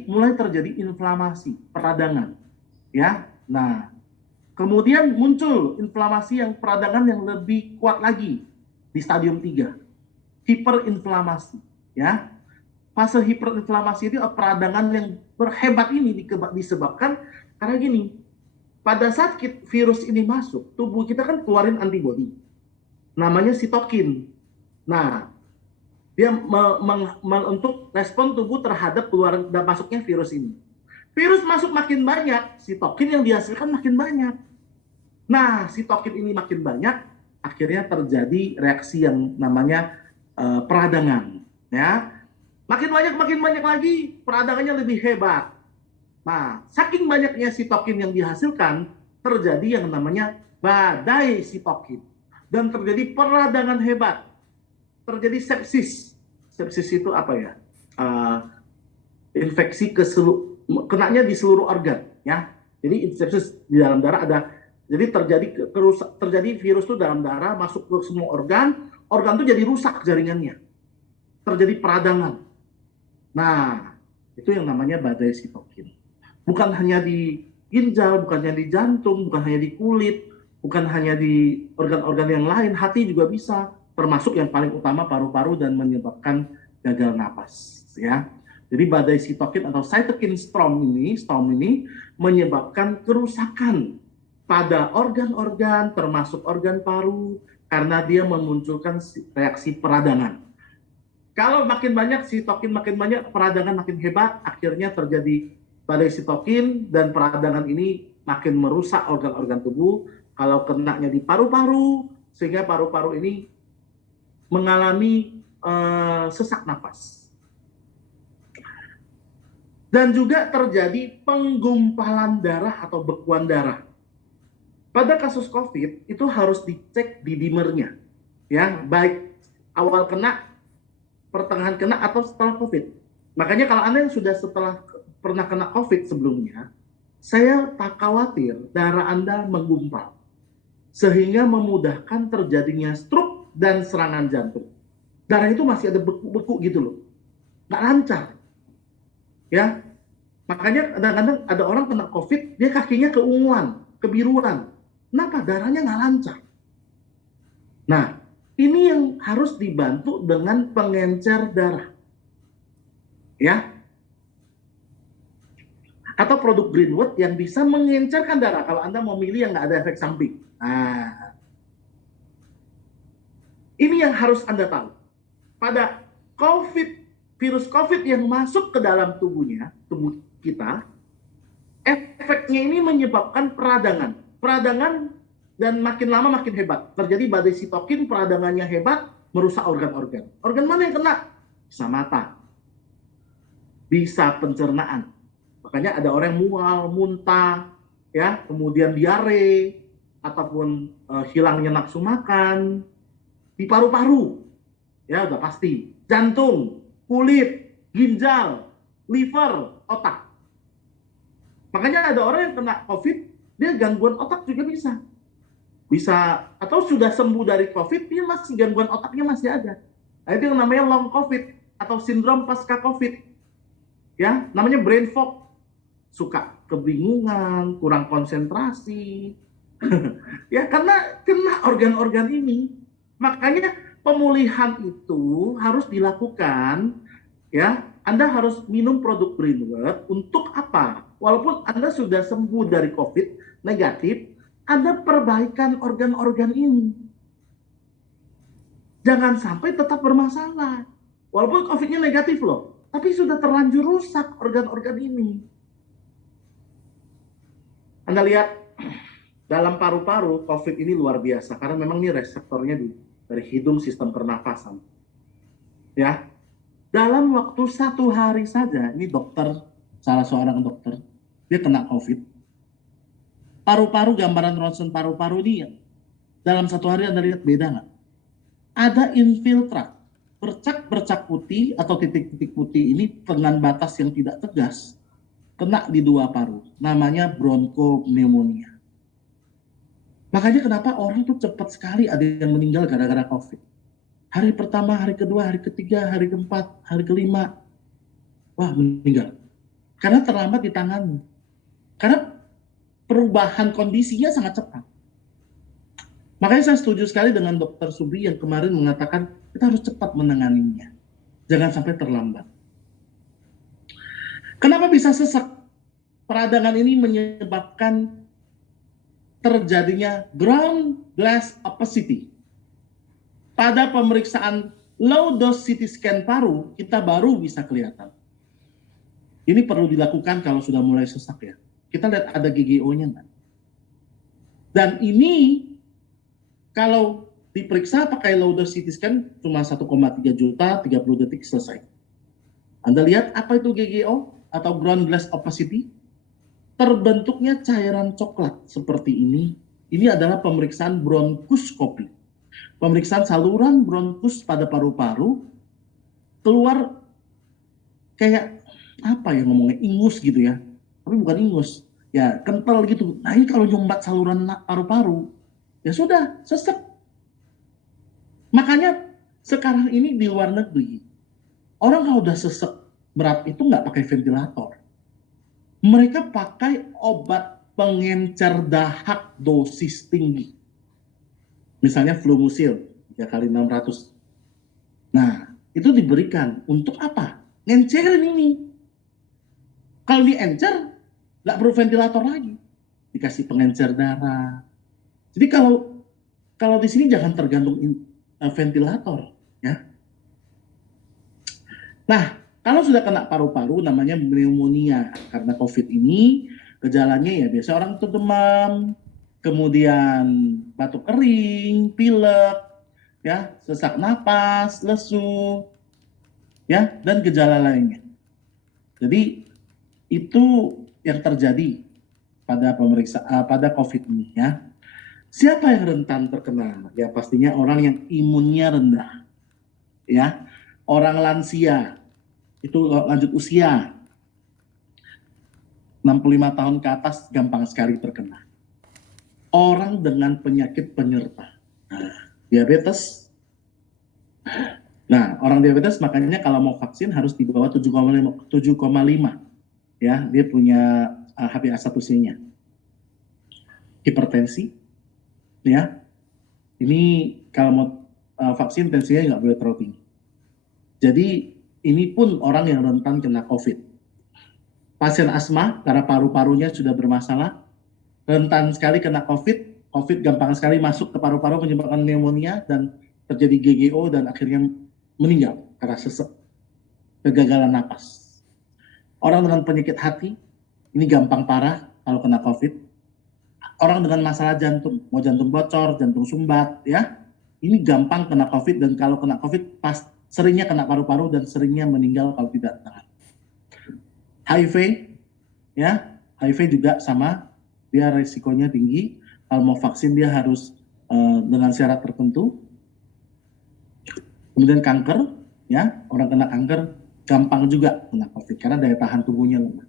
mulai terjadi inflamasi, peradangan, ya. Nah, kemudian muncul inflamasi yang peradangan yang lebih kuat lagi di stadium 3, hiperinflamasi, ya. Fase hiperinflamasi itu peradangan yang berhebat ini disebabkan karena gini, pada saat virus ini masuk, tubuh kita kan keluarin antibodi, namanya sitokin. Nah, dia untuk respon tubuh terhadap keluaran dan masuknya virus ini. Virus masuk makin banyak, sitokin yang dihasilkan makin banyak. Nah, sitokin ini makin banyak, akhirnya terjadi reaksi yang namanya peradangan. Ya, makin banyak lagi, peradangannya lebih hebat. Nah, saking banyaknya sitokin yang dihasilkan, terjadi yang namanya badai sitokin. Dan terjadi peradangan hebat, terjadi sepsis. Sepsis itu apa ya? Infeksi kenanya di seluruh organ, ya. Jadi sepsis di dalam darah ada. Jadi terjadi virus itu dalam darah masuk ke semua organ itu jadi rusak jaringannya. Terjadi peradangan. Nah, itu yang namanya badai sitokin. Bukan hanya di ginjal, bukan hanya di jantung, bukan hanya di kulit, bukan hanya di organ-organ yang lain, hati juga bisa, termasuk yang paling utama paru-paru dan menyebabkan gagal napas, ya. Jadi badai sitokin atau cytokine storm ini menyebabkan kerusakan pada organ-organ termasuk organ paru karena dia memunculkan reaksi peradangan. Kalau makin banyak sitokin, makin banyak peradangan makin hebat, akhirnya terjadi badai sitokin dan peradangan ini makin merusak organ-organ tubuh. Kalau kenanya di paru-paru, sehingga paru-paru ini mengalami sesak napas. Dan juga terjadi penggumpalan darah atau bekuan darah. Pada kasus COVID itu harus dicek di dimernya, ya, baik awal kena, pertengahan kena atau setelah COVID. Makanya kalau Anda yang sudah pernah kena COVID sebelumnya, saya tak khawatir darah Anda menggumpal, sehingga memudahkan terjadinya stroke dan serangan jantung. Darah itu masih ada beku-beku gitu loh, nggak lancar. Ya, makanya kadang-kadang ada orang kena COVID, dia kakinya keunguan, kebiruan. Kenapa? Darahnya nggak lancar. Nah, ini yang harus dibantu dengan pengencer darah. Ya. Atau produk Greenwood yang bisa mengencerkan darah kalau Anda mau milih yang nggak ada efek samping. Nah, ini yang harus Anda tahu. Pada virus COVID yang masuk ke dalam tubuh kita, efeknya ini menyebabkan peradangan dan makin lama makin hebat. Terjadi badai sitokin, peradangannya hebat, merusak organ-organ. Organ mana yang kena? Bisa mata, bisa pencernaan. Makanya ada orang mual, muntah, ya, kemudian diare, ataupun hilangnya nafsu makan. Di paru-paru, ya udah pasti. Jantung, kulit, ginjal, liver, otak. Makanya ada orang yang kena COVID, dia gangguan otak juga bisa. Bisa, atau sudah sembuh dari COVID, dia masih gangguan otaknya masih ada. Nah, itu yang namanya long COVID atau sindrom pasca COVID. Ya, namanya brain fog. Suka kebingungan, kurang konsentrasi. Ya, karena kena organ-organ ini. Makanya pemulihan itu harus dilakukan, ya. Anda harus minum produk Greenwood untuk apa? Walaupun Anda sudah sembuh dari COVID negatif, Anda perbaikan organ-organ ini. Jangan sampai tetap bermasalah. Walaupun COVID-nya negatif loh, tapi sudah terlanjur rusak organ-organ ini. Anda lihat dalam paru-paru COVID ini luar biasa karena memang ini reseptornya dari hidung sistem pernafasan. Ya, dalam waktu 1 hari saja, ini salah seorang dokter, dia kena COVID. Paru-paru, gambaran ronsen paru-paru ini, dalam 1 hari Anda lihat beda nggak? Ada infiltrat, bercak-bercak putih atau titik-titik putih ini dengan batas yang tidak tegas, kena di 2 paru, namanya bronchopneumonia. Makanya kenapa orang tuh cepat sekali ada yang meninggal gara-gara COVID. Hari pertama, hari kedua, hari ketiga, hari keempat, hari kelima, wah meninggal. Karena terlambat ditangani. Karena perubahan kondisinya sangat cepat. Makanya saya setuju sekali dengan Dr. Subri yang kemarin mengatakan kita harus cepat menanganinya. Jangan sampai terlambat. Kenapa bisa sesak? Peradangan ini menyebabkan terjadinya ground glass opacity. Pada pemeriksaan low dose CT scan paru, kita baru bisa kelihatan. Ini perlu dilakukan kalau sudah mulai sesak ya. Kita lihat ada GGO-nya nggak? Dan ini kalau diperiksa pakai low dose CT scan cuma 1,3 juta, 30 detik selesai. Anda lihat apa itu GGO atau ground glass opacity? Terbentuknya cairan coklat seperti ini. Ini adalah pemeriksaan bronkoskopi. Pemeriksaan saluran bronkus pada paru-paru, keluar kayak apa ya ngomongnya, ingus gitu ya. Tapi bukan ingus, ya kental gitu. Nah ini kalau nyumbat saluran paru-paru, ya sudah, sesek. Makanya sekarang ini di luar negeri, orang kalau udah sesek berat itu nggak pakai ventilator. Mereka pakai obat pengencer dahak dosis tinggi. Misalnya Flumucil 3 kali 600. Nah, itu diberikan untuk apa? ngencerin ini. Kalau diencer, nggak perlu ventilator lagi, dikasih pengencer darah. Jadi kalau di sini jangan tergantung ventilator, ya. Nah, kalau sudah kena paru-paru namanya pneumonia karena COVID ini, gejalanya ya biasa orang itu demam, kemudian batuk kering, pilek, ya, sesak napas, lesu, ya, dan gejala lainnya. Jadi itu yang terjadi pada pada COVID ini, ya. Siapa yang rentan terkena? Ya pastinya orang yang imunnya rendah, ya, orang lansia, itu lanjut usia, 65 tahun ke atas gampang sekali terkena. Orang dengan penyakit penyerta, diabetes. Nah, orang diabetes makanya kalau mau vaksin harus di bawah 7,5, ya, dia punya HbA1c-nya. Hipertensi, ya, ini kalau mau vaksin tensinya nggak boleh terlalu tinggi. Jadi ini pun orang yang rentan kena COVID. Pasien asma karena paru-parunya sudah bermasalah, rentan sekali kena COVID. COVID gampang sekali masuk ke paru-paru menyebabkan pneumonia dan terjadi GGO dan akhirnya meninggal karena sesek, kegagalan napas. Orang dengan penyakit hati ini gampang parah kalau kena COVID. Orang dengan masalah jantung, mau jantung bocor, jantung sumbat, ya, ini gampang kena COVID, dan kalau kena COVID seringnya kena paru-paru dan seringnya meninggal kalau tidak tahan. HIV, ya, HIV juga sama, dia risikonya tinggi. Kalau mau vaksin dia harus dengan syarat tertentu. Kemudian kanker, ya, orang kena kanker gampang juga kena COVID karena daya tahan tubuhnya lemah.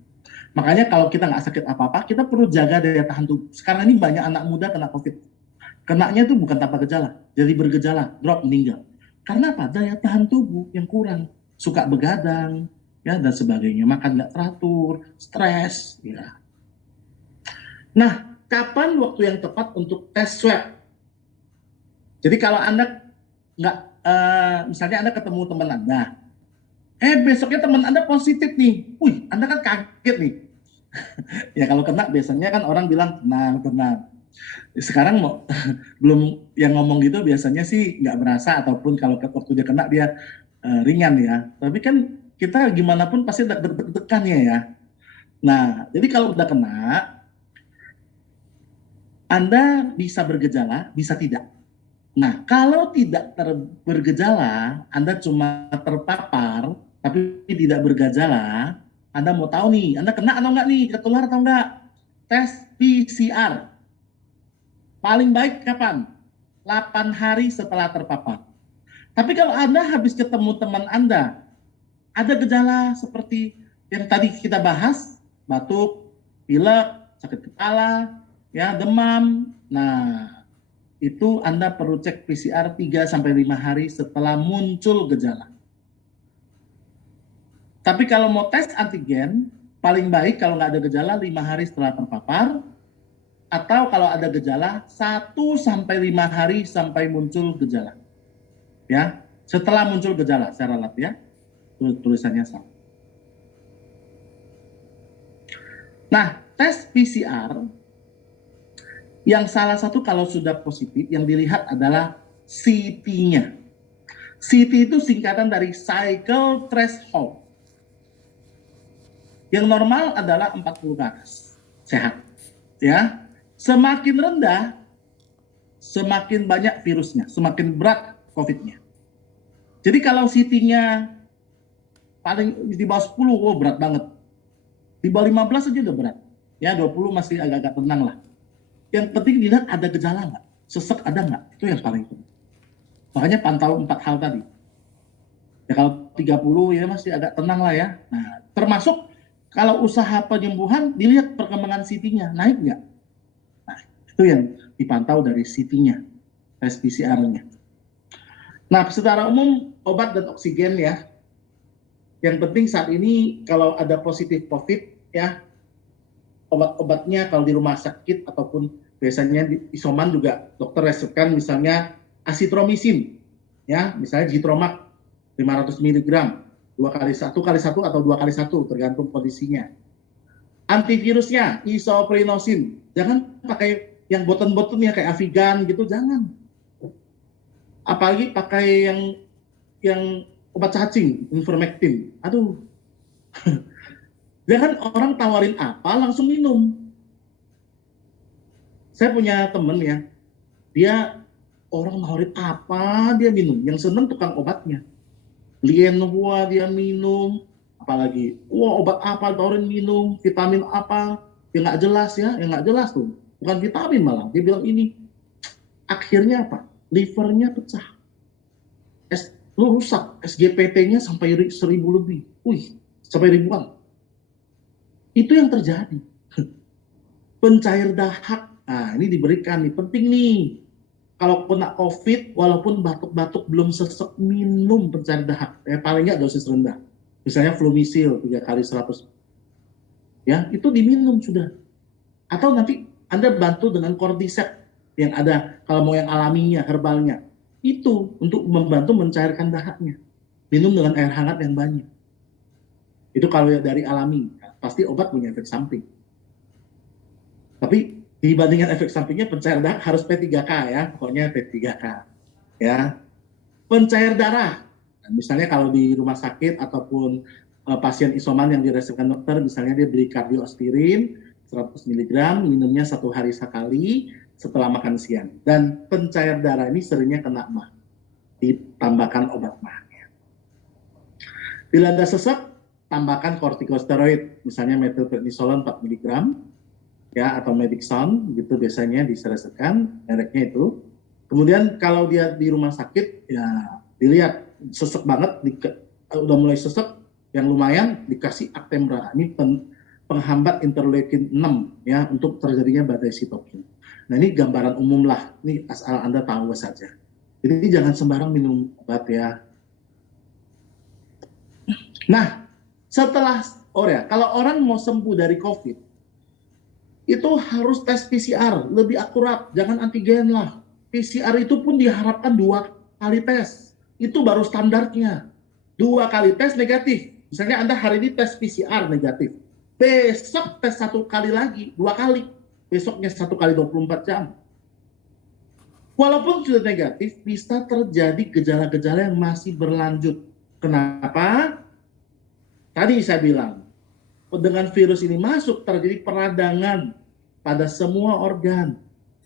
Makanya kalau kita nggak sakit apa-apa, kita perlu jaga daya tahan tubuh. Sekarang ini banyak anak muda kena COVID. Kenanya itu bukan tanpa gejala, jadi bergejala, drop, meninggal. Karena apa? Daya tahan tubuh yang kurang, suka begadang, ya, dan sebagainya. Makan nggak teratur, stres, ya. Nah, kapan waktu yang tepat untuk tes swab? Jadi kalau Anda nggak, misalnya Anda ketemu teman Anda, besoknya teman Anda positif nih. Wih, Anda kan kaget nih. Ya kalau kena biasanya kan orang bilang tenang. Sekarang belum yang ngomong gitu biasanya sih nggak berasa, ataupun kalau waktu dia kena dia ringan ya. Tapi kan kita gimana pun pasti deg-degannya ya. Nah, jadi kalau udah kena, Anda bisa bergejala, bisa tidak. Nah, kalau tidak bergejala, Anda cuma terpapar tapi tidak bergejala, Anda mau tahu nih, Anda kena atau enggak nih, ketular atau enggak? Tes PCR. Paling baik kapan? 8 hari setelah terpapar. Tapi kalau Anda habis ketemu teman Anda, ada gejala seperti yang tadi kita bahas, batuk, pilek, sakit kepala, ya, demam. Nah, itu Anda perlu cek PCR 3-5 hari setelah muncul gejala. Tapi kalau mau tes antigen, paling baik kalau nggak ada gejala 5 hari setelah terpapar, atau kalau ada gejala 1-5 hari sampai muncul gejala. Ya, setelah muncul gejala, saya ralat ya, tulisannya sama. Nah, tes PCR yang salah satu kalau sudah positif yang dilihat adalah CT-nya. CT itu singkatan dari cycle threshold. Yang normal adalah 40 ke atas, sehat. Ya, semakin rendah, semakin banyak virusnya, semakin berat COVID-nya. Jadi kalau CT-nya paling di bawah 10, oh berat banget. Di bawah 15 aja udah berat. Ya, 20 masih agak-agak tenang lah. Yang penting dilihat ada gejala nggak, sesek ada nggak, itu yang paling penting. Makanya pantau 4 hal tadi. Ya kalau 30 ya masih agak tenang lah ya. Nah, termasuk kalau usaha penyembuhan dilihat perkembangan CT-nya naik nggak. Nah, itu yang dipantau dari CT-nya, tes PCR-nya. Nah, secara umum obat dan oksigen ya. Yang penting saat ini kalau ada positif COVID ya, obat-obatnya kalau di rumah sakit ataupun biasanya di isoman juga dokter resepkan misalnya asitromisin, ya, misalnya Zithromax 500 mg satu kali satu atau 2x1 tergantung kondisinya. Antivirusnya isoprenosin, jangan pakai yang boten-boten ya kayak Avigan gitu, jangan. Apalagi pakai yang obat cacing, ivermectin. Aduh. Jangan orang tawarin apa langsung minum. Saya punya temen ya, dia orang nawarin apa dia minum. Yang seneng tukang obatnya. Lienhua dia minum, apalagi obat apa tawarin minum, vitamin apa, yang nggak jelas ya, yang nggak jelas tuh. Bukan vitamin malah, dia bilang ini. Akhirnya apa? Livernya pecah. Lu rusak, SGPT-nya sampai 1.000 lebih. Sampai ribuan. Itu yang terjadi. Pencair dahak, nah ini diberikan nih, penting nih. Kalau kena COVID, walaupun batuk-batuk belum sesek, minum pencair dahak. Paling nggak dosis rendah. Misalnya Flumisil 3 kali 100. Ya, itu diminum sudah. Atau nanti Anda bantu dengan Cordyceps yang ada, kalau mau yang alaminya, herbalnya. Itu untuk membantu mencairkan dahaknya. Minum dengan air hangat yang banyak. Itu kalau dari alami, pasti obat punya efek samping. Tapi dibandingkan efek sampingnya, pencair dahak harus P3K ya, pokoknya P3K. Ya. Pencair darah, misalnya kalau di rumah sakit ataupun pasien isoman yang diresepkan dokter, misalnya dia beli kardioaspirin 100 mg, minumnya 1 hari sekali setelah makan siang. Dan pencair darah ini seringnya kena mah, ditambahkan obat mahnya. Bila ada sesek, tambahkan kortikosteroid, misalnya methylprednisolone 4 mg, ya, atau Medixon, gitu biasanya diresepkan, mereknya itu. Kemudian kalau dia di rumah sakit, ya dilihat sesek banget, udah mulai sesek, yang lumayan dikasih Actemra. Ini penghambat interleukin 6 ya untuk terjadinya badai sitokin. Nah ini gambaran umum lah, ini asal Anda tahu saja. Jadi jangan sembarang minum obat ya. Nah setelah kalau orang mau sembuh dari COVID, itu harus tes PCR lebih akurat, jangan antigen lah. PCR itu pun diharapkan 2 kali tes, itu baru standarnya. 2 kali tes negatif, misalnya Anda hari ini tes PCR negatif, besok tes 1 kali lagi, 2 kali, besoknya 1 kali 24 jam. Walaupun sudah negatif, bisa terjadi gejala-gejala yang masih berlanjut. Kenapa? Tadi saya bilang, dengan virus ini masuk terjadi peradangan pada semua organ.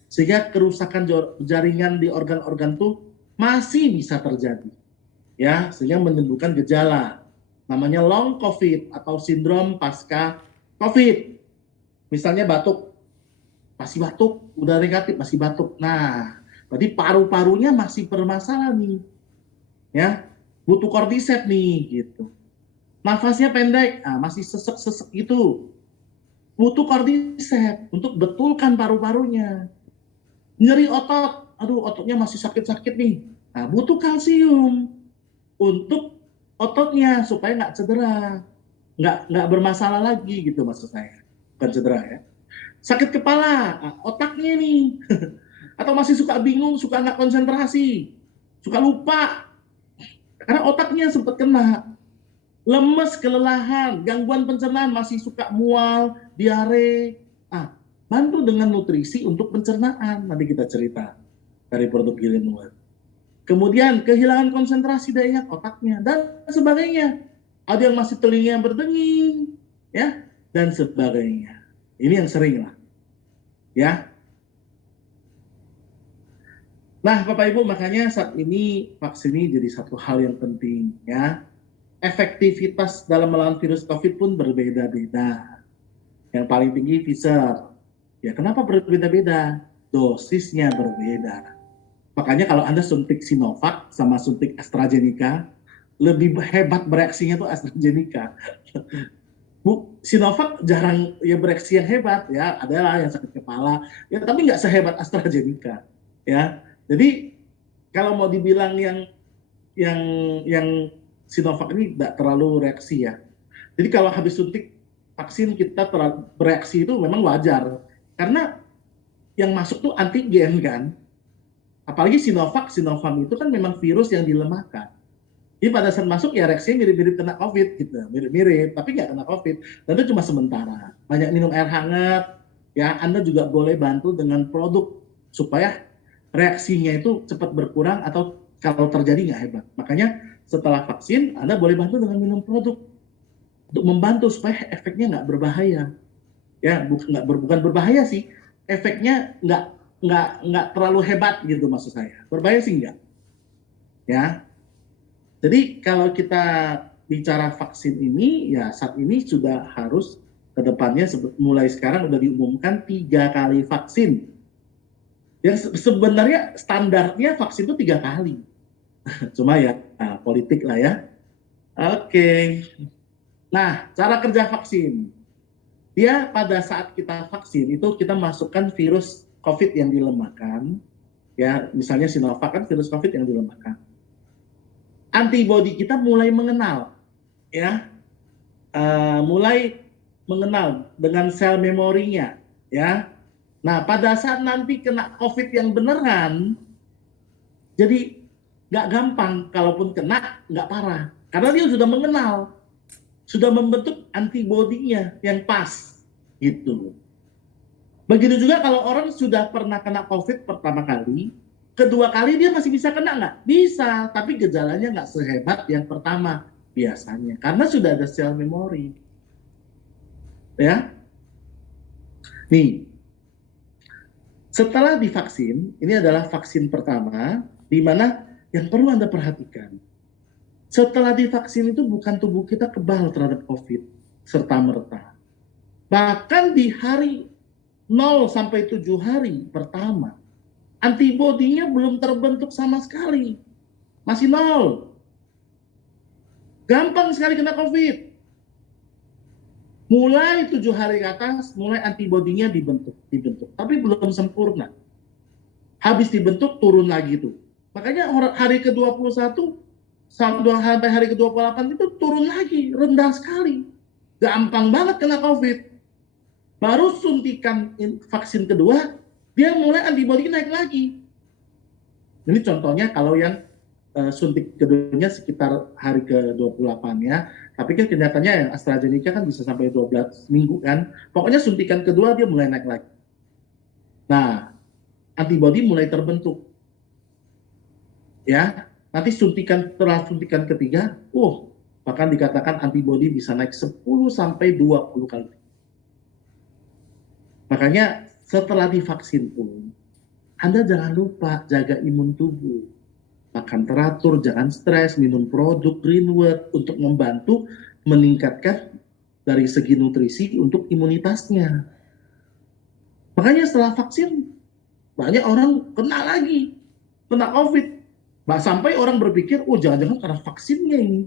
Sehingga kerusakan jaringan di organ-organ itu masih bisa terjadi. Ya, sehingga menimbulkan gejala. Namanya long COVID atau sindrom pasca COVID. Misalnya batuk, masih batuk, udah negatif, masih batuk. Nah, berarti paru-parunya masih bermasalah nih. Ya, butuh Cordyceps nih, gitu. Nafasnya pendek, masih sesek-sesek gitu. Butuh Cordyceps untuk betulkan paru-parunya. Nyeri otot, aduh ototnya masih sakit-sakit nih. Nah, butuh kalsium untuk ototnya supaya nggak cedera, nggak bermasalah lagi gitu maksud saya. Bukan cedera ya. Sakit kepala, otaknya nih. Atau masih suka bingung, suka nggak konsentrasi, suka lupa. Karena otaknya sempat kena. Lemes, kelelahan, gangguan pencernaan, masih suka mual, diare. Bantu dengan nutrisi untuk pencernaan. Nanti kita cerita dari produk Gillenwood. Kemudian kehilangan konsentrasi daya ingat otaknya dan sebagainya. Ada yang masih telinga yang berdenging, ya, dan sebagainya. Ini yang sering lah, ya. Nah, Bapak Ibu, makanya saat ini vaksin ini jadi satu hal yang penting, ya. Efektivitas dalam melawan virus COVID pun berbeda-beda. Yang paling tinggi Pfizer. Ya, kenapa berbeda-beda? Dosisnya berbeda. Makanya kalau Anda suntik Sinovac sama suntik AstraZeneca, lebih hebat bereaksinya tuh AstraZeneca. Sinovac jarang ya bereaksi yang hebat ya, adalah yang sakit kepala, ya tapi nggak sehebat AstraZeneca, ya. Jadi kalau mau dibilang yang Sinovac ini tidak terlalu reaksi ya. Jadi kalau habis suntik vaksin kita bereaksi itu memang wajar. Karena yang masuk tuh antigen kan. Apalagi Sinovac, Sinovac itu kan memang virus yang dilemahkan. Jadi pada saat masuk ya reaksinya mirip-mirip kena COVID gitu, mirip-mirip, tapi nggak kena COVID. Dan itu cuma sementara. Banyak minum air hangat, ya. Anda juga boleh bantu dengan produk supaya reaksinya itu cepat berkurang atau kalau terjadi nggak hebat. Makanya setelah vaksin, Anda boleh bantu dengan minum produk untuk membantu supaya efeknya nggak berbahaya. Ya, bukan berbahaya sih, efeknya nggak terlalu hebat gitu maksud saya. Berbahaya sih nggak, ya. Jadi kalau kita bicara vaksin ini, ya saat ini sudah harus ke depannya mulai sekarang udah diumumkan 3 kali vaksin. Yang sebenarnya standarnya vaksin itu 3 kali. Cuma ya politik lah ya. Oke. Nah, cara kerja vaksin. Dia pada saat kita vaksin itu kita masukkan virus COVID yang dilemahkan. Ya, misalnya Sinovac kan virus COVID yang dilemahkan. Antibodi kita mulai mengenal, ya, mulai mengenal dengan sel memorinya, ya. Nah, pada saat nanti kena COVID yang beneran, jadi nggak gampang, kalaupun kena nggak parah, karena dia sudah mengenal, sudah membentuk antibodinya yang pas, gitu. Begitu juga kalau orang sudah pernah kena COVID pertama kali, kedua kali dia masih bisa kena nggak? Bisa, tapi gejalanya nggak sehebat yang pertama biasanya, karena sudah ada sel memori. Ya, nih, setelah divaksin, ini adalah vaksin pertama, di mana yang perlu Anda perhatikan, setelah divaksin itu bukan tubuh kita kebal terhadap COVID serta-merta. Bahkan di hari 0 sampai 7 hari pertama, antibodinya belum terbentuk sama sekali. Masih 0. Gampang sekali kena COVID. Mulai 7 hari ke atas, mulai antibodinya dibentuk. Tapi belum sempurna. Habis dibentuk, turun lagi tuh. Makanya hari ke-21 sampai hari ke-28 itu turun lagi, rendah sekali. Gampang banget kena COVID. Baru suntikan vaksin kedua, dia mulai antibodi naik lagi. Ini contohnya kalau yang suntik keduanya sekitar hari ke-28 ya. Tapi kan kenyataannya yang AstraZeneca kan bisa sampai 12 minggu kan. Pokoknya suntikan kedua dia mulai naik lagi. Nah, antibodi mulai terbentuk. Ya, nanti setelah suntikan ketiga, bahkan dikatakan antibodi bisa naik 10 sampai 20 kali. Makanya setelah divaksin pun, Anda jangan lupa jaga imun tubuh. Makan teratur, jangan stres, minum produk Greenwood untuk membantu meningkatkan dari segi nutrisi untuk imunitasnya. Makanya setelah vaksin, banyak orang kena lagi, kena COVID. Sampai orang berpikir, jangan-jangan karena vaksinnya ini.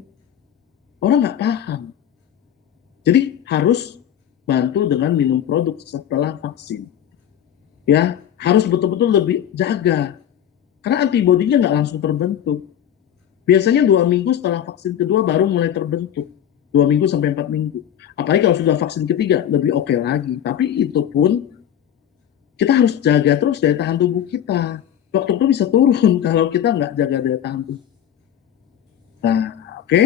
Orang nggak paham. Jadi harus bantu dengan minum produk setelah vaksin. Ya, harus betul-betul lebih jaga. Karena antibodinya nggak langsung terbentuk. Biasanya 2 minggu setelah vaksin kedua baru mulai terbentuk. 2 minggu sampai 4 minggu. Apalagi kalau sudah vaksin ketiga, lebih oke lagi. Tapi itu pun kita harus jaga terus daya tahan tubuh kita. Waktu itu bisa turun kalau kita nggak jaga daya tahan tubuh. Nah, oke.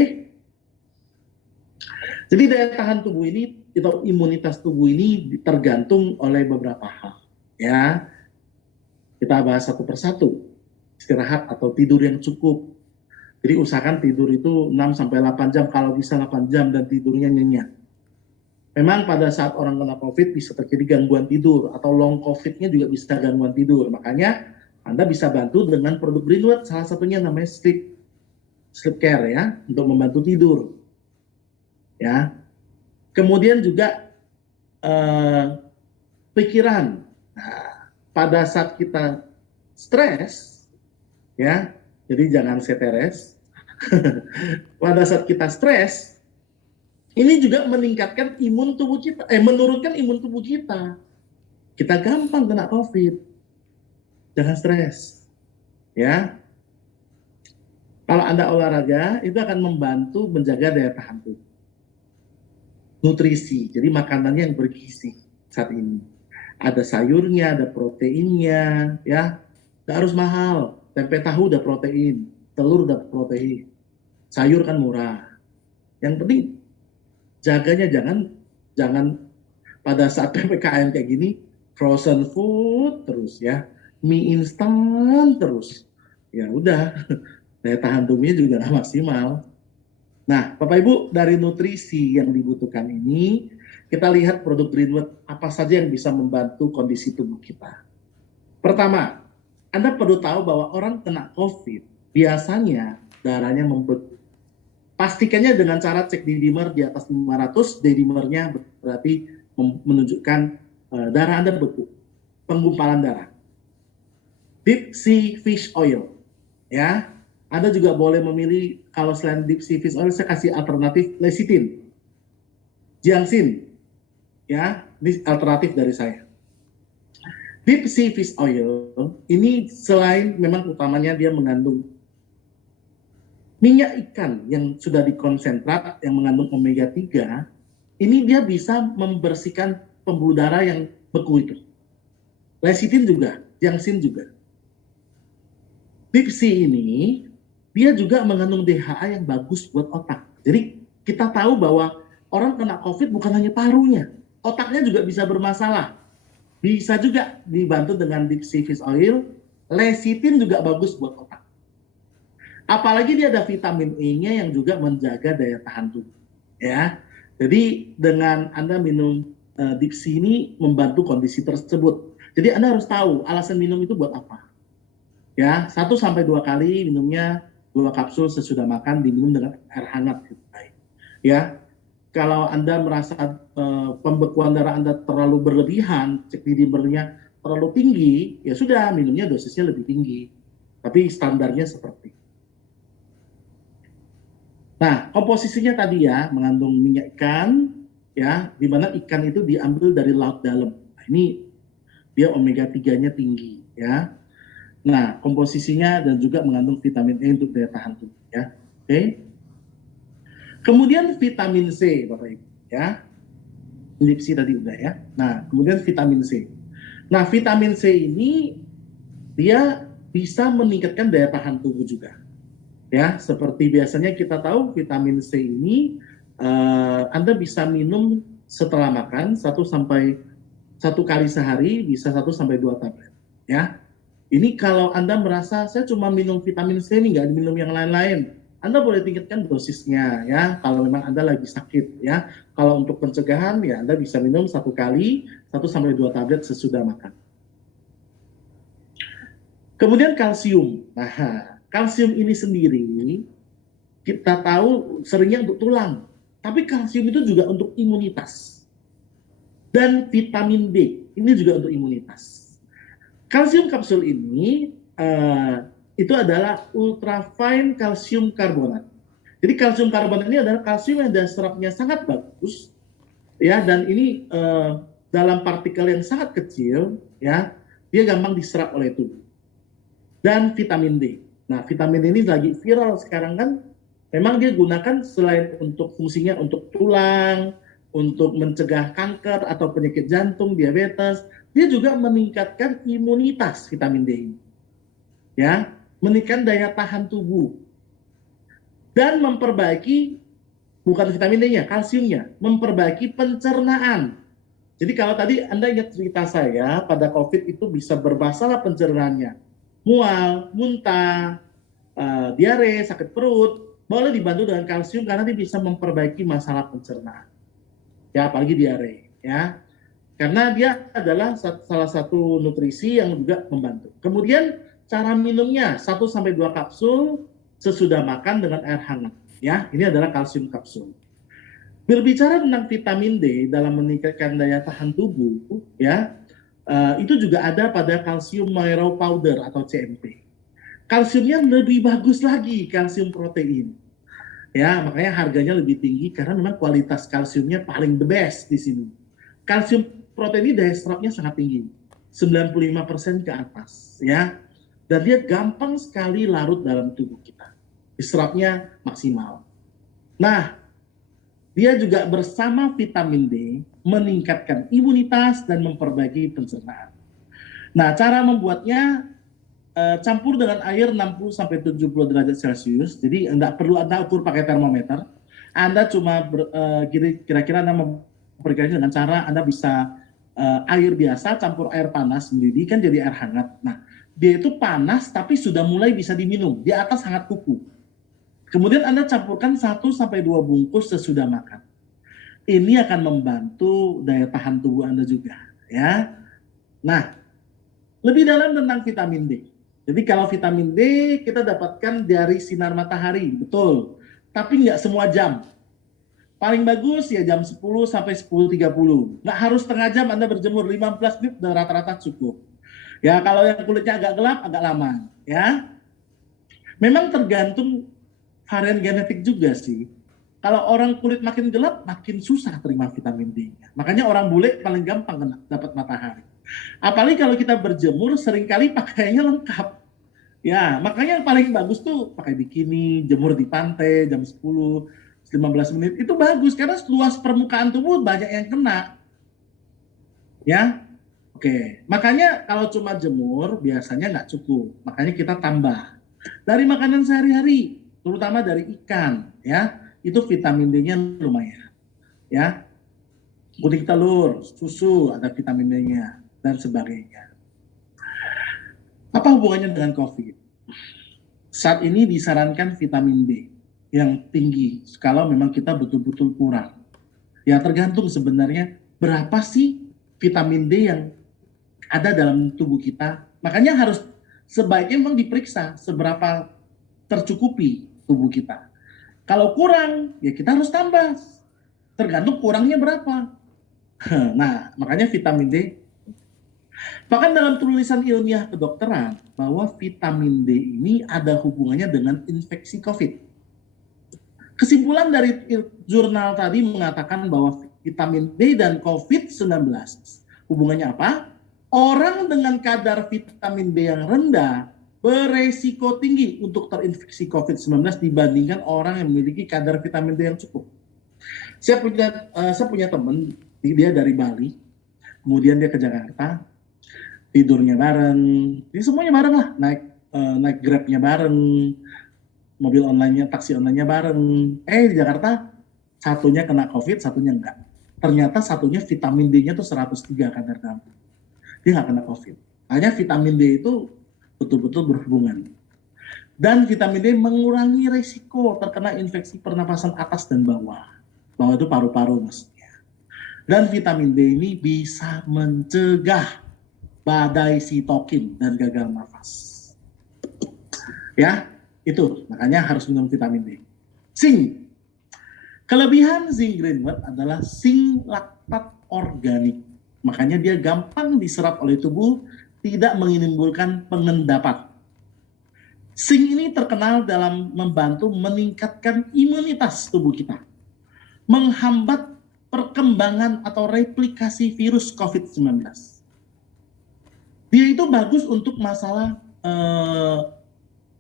Jadi daya tahan tubuh ini, atau imunitas tubuh ini tergantung oleh beberapa hal. Ya, kita bahas satu persatu. Istirahat atau tidur yang cukup. Jadi usahakan tidur itu 6-8 jam, kalau bisa 8 jam dan tidurnya nyenyak. Memang pada saat orang kena COVID bisa terjadi gangguan tidur, atau long COVID-nya juga bisa gangguan tidur. Makanya Anda bisa bantu dengan produk Greenwood, salah satunya namanya sleep care ya, untuk membantu tidur. Ya. Kemudian juga pikiran. Nah, pada saat kita stres, ya, jadi jangan stres. Pada saat kita stres, ini juga meningkatkan imun tubuh kita, menurunkan imun tubuh kita. Kita gampang kena COVID. Jangan stres, ya. Kalau Anda olahraga, itu akan membantu menjaga daya tahan tubuh. Nutrisi, jadi makanannya yang bergizi saat ini. Ada sayurnya, ada proteinnya, ya. Nggak harus mahal. Tempe tahu udah protein, telur udah protein. sayur kan murah. Yang penting jaganya jangan pada saat PPKM kayak gini frozen food terus ya, mie instan terus. Ya udah, daya tahan tubuhnya juga nggak maksimal. Nah, Bapak Ibu, dari nutrisi yang dibutuhkan ini, kita lihat produk Greenwood apa saja yang bisa membantu kondisi tubuh kita. Pertama, Anda perlu tahu bahwa orang kena COVID biasanya darahnya membeku. Pastikannya dengan cara cek D-dimer di atas 500, D-dimernya berarti menunjukkan darah Anda beku, penggumpalan darah. Deep sea fish oil, ya. Anda juga boleh memilih, kalau selain deep sea fish oil, saya kasih alternatif lecithin, giangsin, ya, ini alternatif dari saya. Deep sea fish oil ini selain memang utamanya dia mengandung minyak ikan yang sudah dikonsentrat yang mengandung omega 3, ini dia bisa membersihkan pembuluh darah yang beku itu. Lecithin juga, giangsin juga. Deep sea ini dia juga mengandung DHA yang bagus buat otak. Jadi kita tahu bahwa orang kena COVID bukan hanya parunya, otaknya juga bisa bermasalah. Bisa juga dibantu dengan deep sea fish oil. Lecithin juga bagus buat otak. Apalagi dia ada vitamin E-nya yang juga menjaga daya tahan tubuh. Ya, jadi dengan Anda minum deep sea ini membantu kondisi tersebut. Jadi Anda harus tahu alasan minum itu buat apa. Ya, 1-2 kali minumnya, 2 kapsul sesudah makan, diminum dengan air hangat. Ya, kalau Anda merasa pembekuan darah Anda terlalu berlebihan, cek D-dimernya terlalu tinggi, ya sudah, minumnya dosisnya lebih tinggi. Tapi standarnya seperti. Nah, komposisinya tadi ya, mengandung minyak ikan, ya, di mana ikan itu diambil dari laut dalam. Nah, ini dia omega 3-nya tinggi, ya. Nah, komposisinya dan juga mengandung vitamin E untuk daya tahan tubuh, ya. Oke. Kemudian vitamin C, Bapak Ibu, ya. Lipsi tadi udah ya. Nah, kemudian vitamin C. Nah, vitamin C ini dia bisa meningkatkan daya tahan tubuh juga. Ya, seperti biasanya kita tahu vitamin C ini Anda bisa minum setelah makan 1 kali sehari, bisa 1-2 tablet, ya. Ini kalau Anda merasa saya cuma minum vitamin C ini, nggak minum yang lain-lain, Anda boleh tingkatkan dosisnya ya, kalau memang Anda lagi sakit ya. Kalau untuk pencegahan ya Anda bisa minum 1 kali 1-2 tablet sesudah makan. Kemudian kalsium. Nah, kalsium ini sendiri kita tahu seringnya untuk tulang, tapi kalsium itu juga untuk imunitas. Dan vitamin D ini juga untuk imunitas. Kalsium kapsul ini itu adalah ultrafine kalsium karbonat. Jadi kalsium karbonat ini adalah kalsium yang daya serapnya sangat bagus, ya, dan ini dalam partikel yang sangat kecil, ya, dia gampang diserap oleh tubuh. Dan vitamin D. Nah, vitamin D ini lagi viral sekarang kan, memang dia gunakan selain untuk fungsinya untuk tulang, untuk mencegah kanker atau penyakit jantung, diabetes, dia juga meningkatkan imunitas vitamin D ini. Ya, meningkatkan daya tahan tubuh. Dan memperbaiki, bukan vitamin D-nya, kalsiumnya, memperbaiki pencernaan. Jadi kalau tadi Anda ingat cerita saya, pada COVID itu bisa bermasalah pencernaannya. Mual, muntah, diare, sakit perut, boleh dibantu dengan kalsium karena dia bisa memperbaiki masalah pencernaan. Ya, apalagi diare, ya. Karena dia adalah salah satu nutrisi yang juga membantu. Kemudian cara minumnya 1-2 kapsul sesudah makan dengan air hangat. Ya, ini adalah kalsium kapsul. Berbicara tentang vitamin D dalam meningkatkan daya tahan tubuh, ya, itu juga ada pada kalsium mineral powder atau CMP. Kalsiumnya lebih bagus lagi, kalsium protein. Ya, makanya harganya lebih tinggi karena memang kualitas kalsiumnya paling the best di sini. Kalsium protein ini daya serapnya sangat tinggi, 95% ke atas, ya. Dan dia gampang sekali larut dalam tubuh kita. Diserapnya maksimal. Nah, dia juga bersama vitamin D meningkatkan imunitas dan memperbaiki pencernaan. Nah, cara membuatnya campur dengan air 60 sampai 70 derajat Celcius. Jadi enggak perlu Anda ukur pakai termometer. Anda cuma kira-kira Anda memperkirakan dengan cara Anda bisa air biasa campur air panas mendidih kan jadi air hangat. Nah, dia itu panas tapi sudah mulai bisa diminum. Di atas sangat kuku. Kemudian Anda campurkan 1 sampai 2 bungkus sesudah makan. Ini akan membantu daya tahan tubuh Anda juga, ya. Nah, lebih dalam tentang vitamin D. Jadi kalau vitamin D kita dapatkan dari sinar matahari, betul. Tapi nggak semua jam. Paling bagus ya jam 10 sampai 10.30. Nggak harus setengah jam Anda berjemur, 15 menit dan rata-rata cukup. Ya kalau yang kulitnya agak gelap, agak lama. Ya, memang tergantung varian genetik juga sih. Kalau orang kulit makin gelap, makin susah terima vitamin D-nya. Makanya orang bule paling gampang kena dapat matahari. Apalagi kalau kita berjemur, seringkali pakaiannya lengkap. Ya, makanya yang paling bagus tuh pakai bikini, jemur di pantai jam 10, 15 menit. Itu bagus, karena luas permukaan tubuh banyak yang kena. Ya, oke. Makanya kalau cuma jemur, biasanya nggak cukup. Makanya kita tambah. Dari makanan sehari-hari, terutama dari ikan, ya, itu vitamin D-nya lumayan. Ya, kuning telur, susu, ada vitamin D-nya, dan sebagainya. Apa hubungannya dengan COVID? Saat ini disarankan vitamin D yang tinggi kalau memang kita betul-betul kurang. Ya tergantung sebenarnya berapa sih vitamin D yang ada dalam tubuh kita. Makanya harus sebaiknya memang diperiksa seberapa tercukupi tubuh kita. Kalau kurang, ya kita harus tambah. Tergantung kurangnya berapa. Nah, makanya vitamin D. Bahkan dalam tulisan ilmiah kedokteran bahwa vitamin D ini ada hubungannya dengan infeksi COVID. Kesimpulan dari jurnal tadi mengatakan bahwa vitamin D dan COVID-19 hubungannya apa? Orang dengan kadar vitamin D yang rendah beresiko tinggi untuk terinfeksi COVID-19 dibandingkan orang yang memiliki kadar vitamin D yang cukup. Saya punya teman, dia dari Bali, kemudian dia ke Jakarta, tidurnya bareng, jadi semuanya bareng lah, naik Grab-nya bareng, mobil online-nya, taksi online-nya bareng. Di Jakarta satunya kena COVID, satunya enggak. Ternyata satunya vitamin D-nya tuh 103 kadar dalam. Dia nggak kena COVID. Hanya vitamin D itu betul-betul berhubungan. Dan vitamin D mengurangi resiko terkena infeksi pernapasan atas dan bawah. Bawah itu paru-paru maksudnya. Dan vitamin D ini bisa mencegah badai sitokin dan gagal nafas. Ya, itu makanya harus minum vitamin D. Zinc. Kelebihan zinc greenwood adalah zinc laktat organik. Makanya dia gampang diserap oleh tubuh, tidak menimbulkan pengendapan. Zinc ini terkenal dalam membantu meningkatkan imunitas tubuh kita, menghambat perkembangan atau replikasi virus COVID-19. Dia itu bagus untuk masalah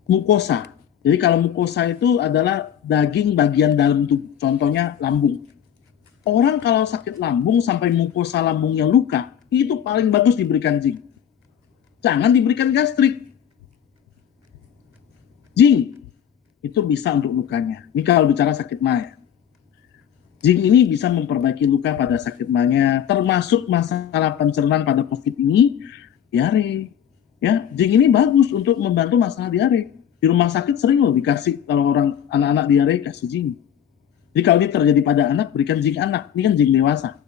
mukosa. Jadi kalau mukosa itu adalah daging bagian dalam tubuh, contohnya lambung. Orang kalau sakit lambung sampai mukosa lambungnya luka, itu paling bagus diberikan zinc. Jangan diberikan gastrik. Zinc itu bisa untuk lukanya. Ini kalau bicara sakit ma ya. Zinc ini bisa memperbaiki luka pada sakit ma-nya, termasuk masalah pencernaan pada COVID ini, diare. Ya, zinc ini bagus untuk membantu masalah diare. Di rumah sakit sering loh dikasih, kalau orang anak-anak diare kasih zinc. Jadi kalau ini terjadi pada anak, berikan zinc anak. Ini kan zinc dewasa.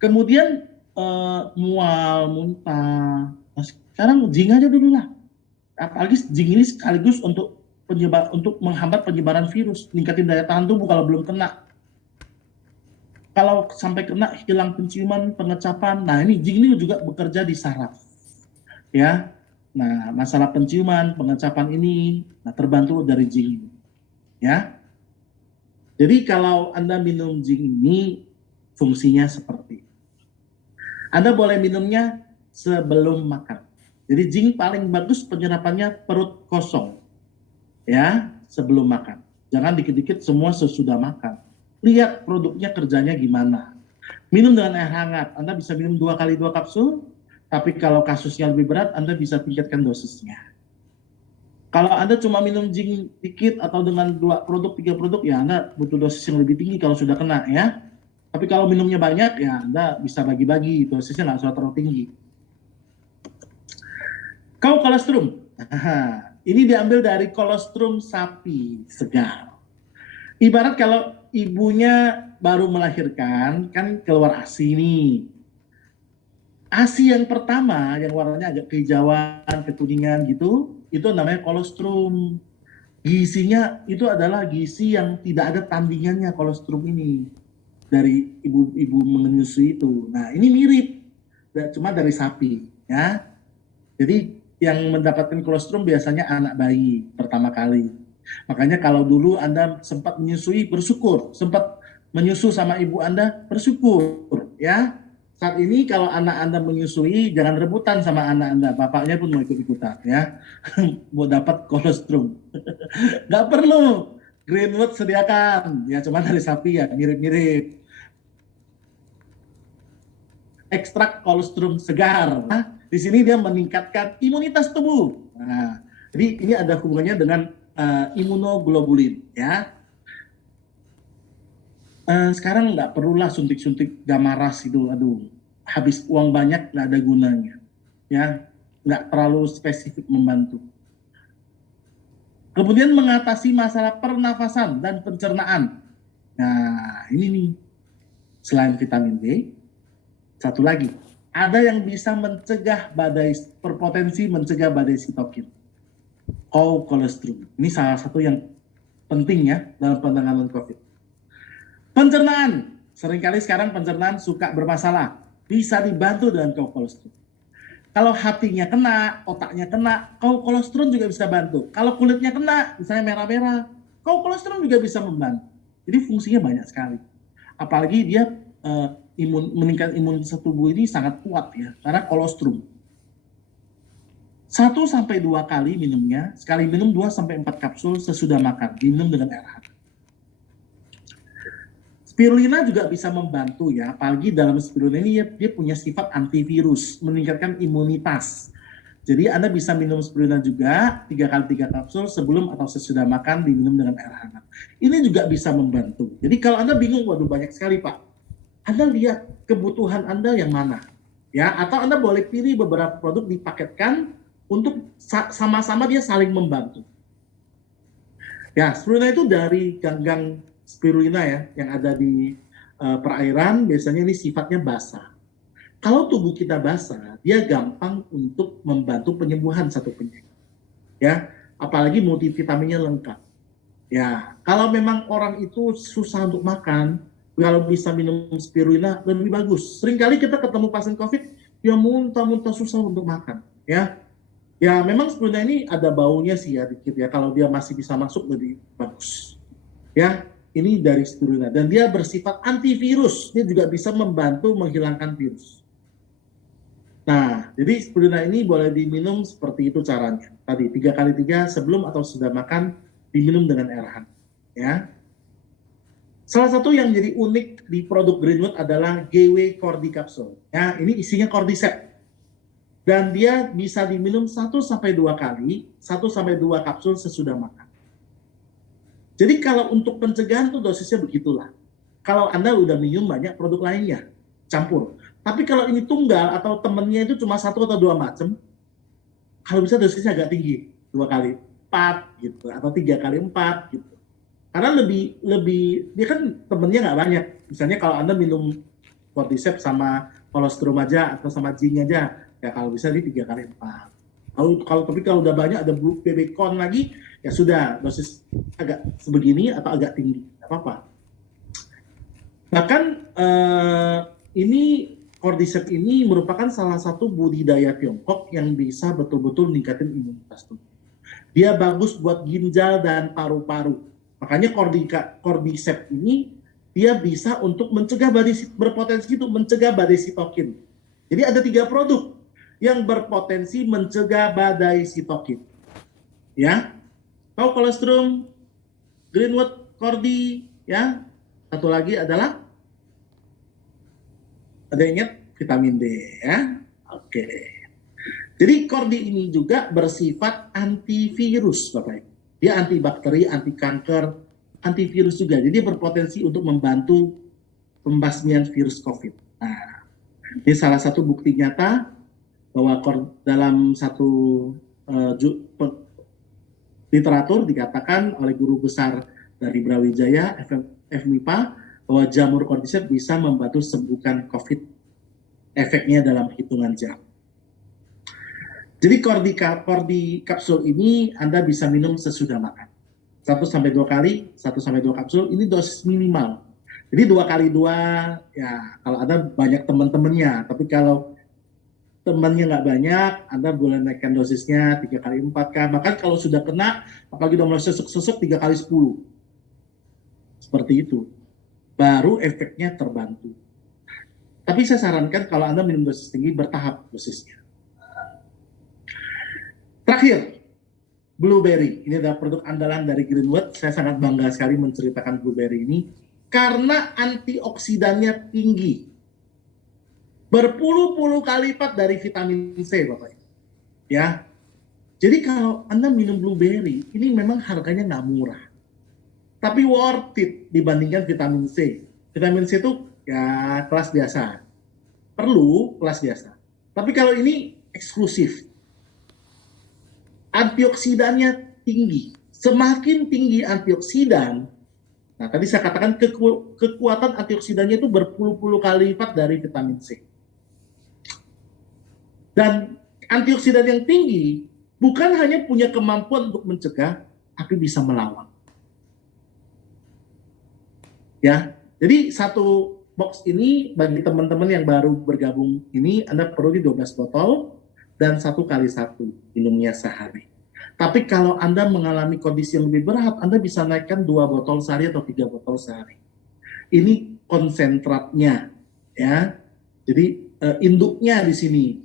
Kemudian mual, muntah. Nah, sekarang zinc aja dulu lah. Apalagi zinc ini sekaligus untuk menghambat penyebaran virus, meningkatin daya tahan tubuh kalau belum kena. Kalau sampai kena, hilang penciuman, pengecapan. Nah ini zinc ini juga bekerja di saraf. Ya, nah masalah penciuman, pengecapan ini, nah terbantu dari zinc ini. Ya, jadi kalau Anda minum zinc ini, fungsinya seperti Anda boleh minumnya sebelum makan. Jadi zinc paling bagus penyerapannya perut kosong. Ya, sebelum makan. Jangan dikit-dikit semua sesudah makan. Lihat produknya kerjanya gimana. Minum dengan air hangat. Anda bisa minum 2 kali 2 kapsul. Tapi kalau kasusnya lebih berat, Anda bisa tingkatkan dosisnya. Kalau Anda cuma minum zinc dikit atau dengan 2 produk, 3 produk, ya Anda butuh dosis yang lebih tinggi kalau sudah kena ya. Tapi kalau minumnya banyak, ya Anda bisa bagi-bagi, dosisnya nggak usah terlalu tinggi. Colostrum. Ini diambil dari colostrum sapi segar. Ibarat kalau ibunya baru melahirkan, kan keluar ASI nih. ASI yang pertama, yang warnanya agak kehijauan, kekuningan gitu, itu namanya colostrum. Gizinya itu adalah gizi yang tidak ada tandingannya colostrum ini. Dari ibu menyusui itu. Nah, ini mirip, cuma dari sapi, ya. Jadi yang mendapatkan colostrum biasanya anak bayi pertama kali. Makanya kalau dulu Anda sempat menyusui, bersyukur. Sempat menyusu sama ibu Anda, bersyukur, ya. Saat ini kalau anak Anda menyusui, jangan rebutan sama anak Anda. Bapaknya pun mau ikut-ikutan, ya. Mau dapat colostrum. Nggak perlu. Greenwood sediakan. Ya, cuma dari sapi ya, mirip-mirip. Ekstrak colostrum segar. Nah, di sini dia meningkatkan imunitas tubuh. Nah, jadi ini ada hubungannya dengan imunoglobulin, ya. Sekarang nggak perlulah suntik-suntik gamaras itu, aduh, habis uang banyak nggak ada gunanya, ya, nggak terlalu spesifik membantu. Kemudian mengatasi masalah pernafasan dan pencernaan. Nah, ini nih, selain vitamin D, satu lagi, ada yang bisa mencegah berpotensi mencegah badai sitokin. Colostrum. Ini salah satu yang penting ya dalam penanganan COVID. Pencernaan. Seringkali sekarang pencernaan suka bermasalah. Bisa dibantu dengan colostrum. Kalau hatinya kena, otaknya kena, colostrum juga bisa bantu. Kalau kulitnya kena, misalnya merah-merah, colostrum juga bisa membantu. Jadi fungsinya banyak sekali. Apalagi dia meningkat imunitas tubuh ini sangat kuat ya, karena colostrum. 1-2 kali minumnya, sekali minum 2-4 kapsul sesudah makan, diminum dengan air hangat. Spirulina juga bisa membantu ya, apalagi dalam spirulina ini dia punya sifat antivirus, meningkatkan imunitas. Jadi Anda bisa minum spirulina juga 3 kapsul sebelum atau sesudah makan, diminum dengan air hangat. Ini juga bisa membantu. Jadi kalau Anda bingung, waduh banyak sekali Pak, Anda lihat kebutuhan Anda yang mana, ya, atau Anda boleh pilih beberapa produk dipaketkan untuk sama-sama dia saling membantu. Ya, spirulina itu dari ganggang spirulina ya, yang ada di perairan, biasanya ini sifatnya basah. Kalau tubuh kita basah, dia gampang untuk membantu penyembuhan satu penyakit. Ya, apalagi multivitaminnya lengkap. Ya, kalau memang orang itu susah untuk makan, kalau bisa minum spirulina lebih bagus. Seringkali kita ketemu pasien COVID, dia muntah-muntah susah untuk makan, ya. Ya, memang spirulina ini ada baunya sih ya dikit ya. Kalau dia masih bisa masuk lebih bagus. Ya, ini dari spirulina dan dia bersifat antivirus. Dia juga bisa membantu menghilangkan virus. Nah, jadi spirulina ini boleh diminum seperti itu caranya. Tadi 3x3 sebelum atau sudah makan diminum dengan air hangat, ya. Salah satu yang jadi unik di produk Greenwood adalah GW Cordy Capsule. Ya, ini isinya cordyceps. Dan dia bisa diminum 1-2 kali, 1-2 kapsul sesudah makan. Jadi kalau untuk pencegahan tuh dosisnya begitulah. Kalau Anda udah minum banyak produk lainnya, campur. Tapi kalau ini tunggal atau temennya itu cuma 1 atau 2 macam, kalau bisa dosisnya agak tinggi, 2 kali 4 gitu, atau 3 kali 4 gitu. Karena lebih dia kan temennya nggak banyak. Misalnya kalau Anda minum cordyceps sama colostrum aja atau sama zinc aja, ya kalau bisa di 3 kali 4. Tapi kalau udah banyak ada BB corn lagi, ya sudah dosis agak sebegini atau agak tinggi, nggak apa-apa. Bahkan ini cordyceps ini merupakan salah satu budidaya Tiongkok yang bisa betul-betul meningkatkan imunitas tubuh. Dia bagus buat ginjal dan paru-paru. Makanya cordyceps ini dia bisa untuk mencegah berpotensi untuk mencegah badai sitokin. Jadi ada 3 produk yang berpotensi mencegah badai sitokin. Ya. Tahu colostrum, Greenwood, Cordy, ya. Satu lagi adalah ada ingat vitamin D, ya. Oke. Jadi Cordi ini juga bersifat antivirus, Bapak Ibu. Dia antibakteri, anti kanker, antivirus juga. Jadi dia berpotensi untuk membantu pembasmian virus COVID. Nah, ini salah satu bukti nyata bahwa dalam satu literatur dikatakan oleh guru besar dari Brawijaya, FMIPA, bahwa jamur cordyceps bisa membantu sembuhkan COVID, efeknya dalam hitungan jam. Jadi Cordi kapsul ini Anda bisa minum sesudah makan. 1-2 kali, 1-2 kapsul, ini dosis minimal. Jadi 2 kali 2, ya kalau ada banyak teman-temannya. Tapi kalau temannya nggak banyak, Anda boleh naikkan dosisnya 3 kali 4 Bahkan kalau sudah kena, apalagi udah mulai sesek-sesek 3 kali 10. Seperti itu. Baru efeknya terbantu. Tapi saya sarankan kalau Anda minum dosis tinggi, bertahap dosisnya. Terakhir, blueberry. Ini adalah produk andalan dari Greenwood. Saya sangat bangga sekali menceritakan blueberry ini karena antioksidannya tinggi. Berpuluh-puluh kali lipat dari vitamin C, Bapak. Ya. Jadi kalau Anda minum blueberry, ini memang harganya nggak murah. Tapi worth it dibandingkan vitamin C. Vitamin C itu ya kelas biasa. Perlu kelas biasa. Tapi kalau ini eksklusif. Antioksidannya tinggi. Semakin tinggi antioksidan, nah tadi saya katakan kekuatan antioksidannya itu berpuluh-puluh kali lipat dari vitamin C. Dan antioksidan yang tinggi bukan hanya punya kemampuan untuk mencegah, tapi bisa melawan. Ya, jadi satu box ini bagi teman-teman yang baru bergabung ini Anda perlu 12 botol dan 1 kali 1 minumnya sehari. Tapi kalau Anda mengalami kondisi yang lebih berat, Anda bisa naikkan 2 botol sehari atau 3 botol sehari. Ini konsentratnya, ya. Jadi induknya di sini.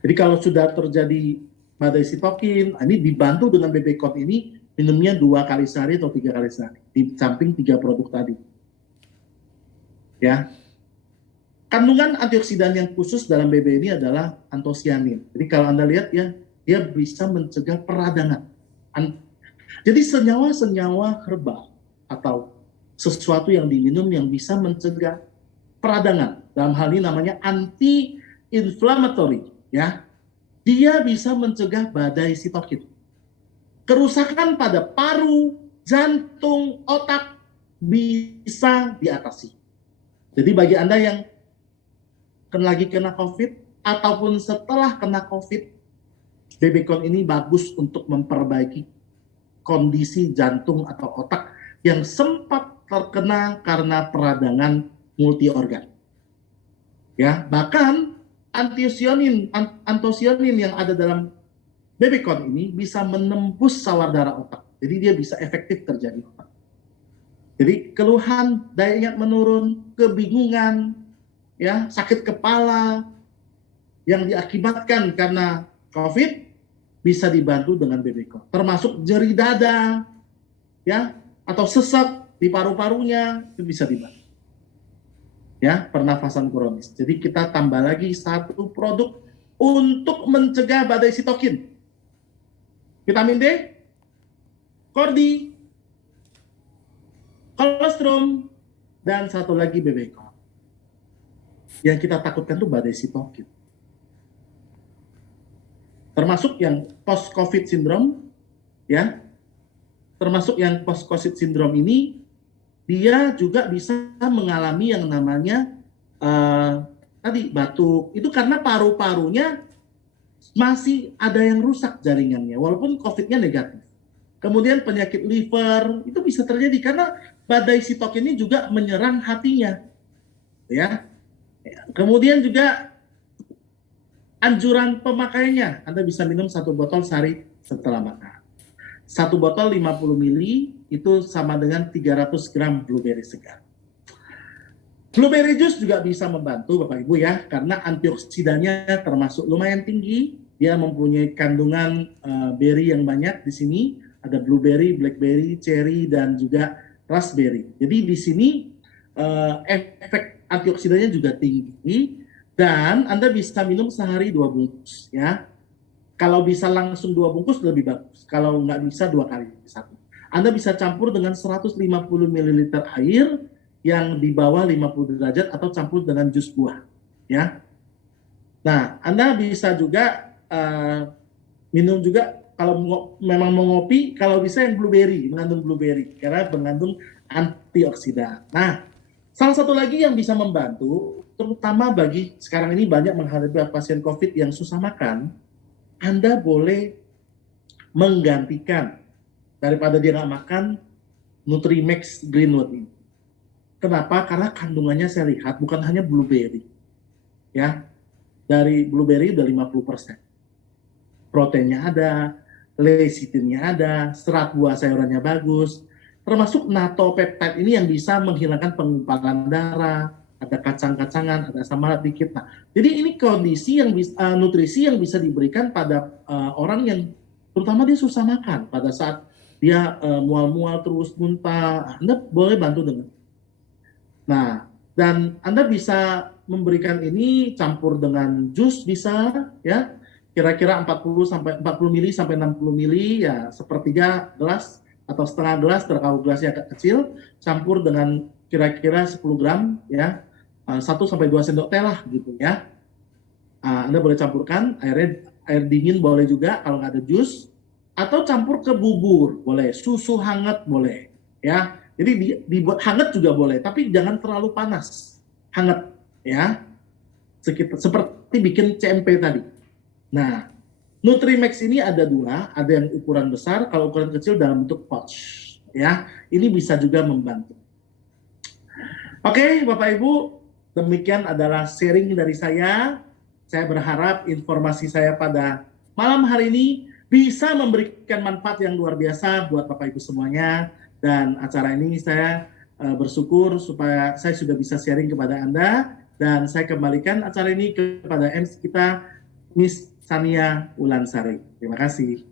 Jadi kalau sudah terjadi badai sitokin, ini dibantu dengan BB-Con ini minumnya 2 kali sehari atau 3 kali sehari. Di samping 3 produk tadi. Ya. Kandungan antioksidan yang khusus dalam BB ini adalah antosianin. Jadi kalau Anda lihat ya, dia bisa mencegah peradangan. Jadi senyawa-senyawa herbal atau sesuatu yang diminum yang bisa mencegah peradangan. Dalam hal ini namanya anti-inflammatory. Ya. Dia bisa mencegah badai sitokin. Kerusakan pada paru, jantung, otak bisa diatasi. Jadi bagi Anda yang lagi kena COVID ataupun setelah kena COVID, BB-Con ini bagus untuk memperbaiki kondisi jantung atau otak yang sempat terkena karena peradangan multi organ. Ya, bahkan antosianin yang ada dalam BB-Con ini bisa menembus sawar darah otak. Jadi dia bisa efektif terjadi otak. Jadi keluhan daya ingat menurun, kebingungan, ya, sakit kepala yang diakibatkan karena COVID bisa dibantu dengan BB-Con. Termasuk nyeri dada, ya, atau sesak di paru-parunya itu bisa dibantu. Ya, pernafasan kronis. Jadi kita tambah lagi 1 produk untuk mencegah badai sitokin. Vitamin D, Cordi, kolostrum, dan 1 lagi BB-Con. Yang kita takutkan itu badai sitokin. Termasuk yang post-COVID syndrome, ya. Termasuk yang post-COVID syndrome ini, dia juga bisa mengalami yang namanya tadi batuk. Itu karena paru-parunya masih ada yang rusak jaringannya, walaupun COVID-nya negatif. Kemudian penyakit liver itu bisa terjadi karena badai sitokin ini juga menyerang hatinya, ya. Kemudian juga anjuran pemakaiannya, Anda bisa minum 1 botol sehari setelah makan. 1 botol 50 ml itu sama dengan 300 gram blueberry segar. Blueberry juice juga bisa membantu Bapak Ibu ya, karena antioksidannya termasuk lumayan tinggi. Dia mempunyai kandungan berry yang banyak di sini. Ada blueberry, blackberry, cherry, dan juga raspberry. Jadi di sini efek antioksidannya juga tinggi. Dan Anda bisa minum sehari 2 bungkus ya. Kalau bisa langsung 2 bungkus lebih bagus. Kalau nggak bisa 2 kali satu. Anda bisa campur dengan 150 ml air yang di bawah 50 derajat atau campur dengan jus buah ya. Nah, Anda bisa juga minum juga kalau memang mau ngopi, kalau bisa yang blueberry, mengandung blueberry karena mengandung antioksidan. Nah, salah satu lagi yang bisa membantu, terutama bagi sekarang ini banyak menghadapi pasien COVID yang susah makan, Anda boleh menggantikan daripada dia nggak makan Nutrimax Greenwood ini. Kenapa? Karena kandungannya saya lihat bukan hanya blueberry, ya. Dari blueberry udah 50%. Proteinnya ada, lecithinnya ada, serat buah sayurannya bagus, termasuk natopeptide ini yang bisa menghilangkan penggumpalan darah, ada kacang-kacangan, ada asam malat dikit. Nah, jadi ini kondisi yang nutrisi yang bisa diberikan pada orang yang terutama dia susah makan pada saat dia mual-mual terus muntah. Anda boleh bantu dengan. Nah, dan Anda bisa memberikan ini campur dengan jus bisa ya. Kira-kira 40 mili sampai 60 mili ya, sepertiga gelas atau setengah gelas kalau gelasnya agak kecil, campur dengan kira-kira 10 gram ya, 1 sampai 2 sendok teh lah gitu ya. Anda boleh campurkan air dingin boleh juga kalau nggak ada jus, atau campur ke bubur boleh, susu hangat boleh ya. Jadi dibuat hangat juga boleh, tapi jangan terlalu panas, hangat ya. Seperti bikin CMP tadi. Nah, Nutrimax ini ada 2, ada yang ukuran besar, kalau ukuran kecil dalam bentuk pouch, ya. Ini bisa juga membantu. Oke, Bapak Ibu, demikian adalah sharing dari saya. Saya berharap informasi saya pada malam hari ini bisa memberikan manfaat yang luar biasa buat Bapak Ibu semuanya. Dan acara ini saya bersyukur supaya saya sudah bisa sharing kepada Anda. Dan saya kembalikan acara ini kepada MC kita, Miss Sania Ulansari. Terima kasih.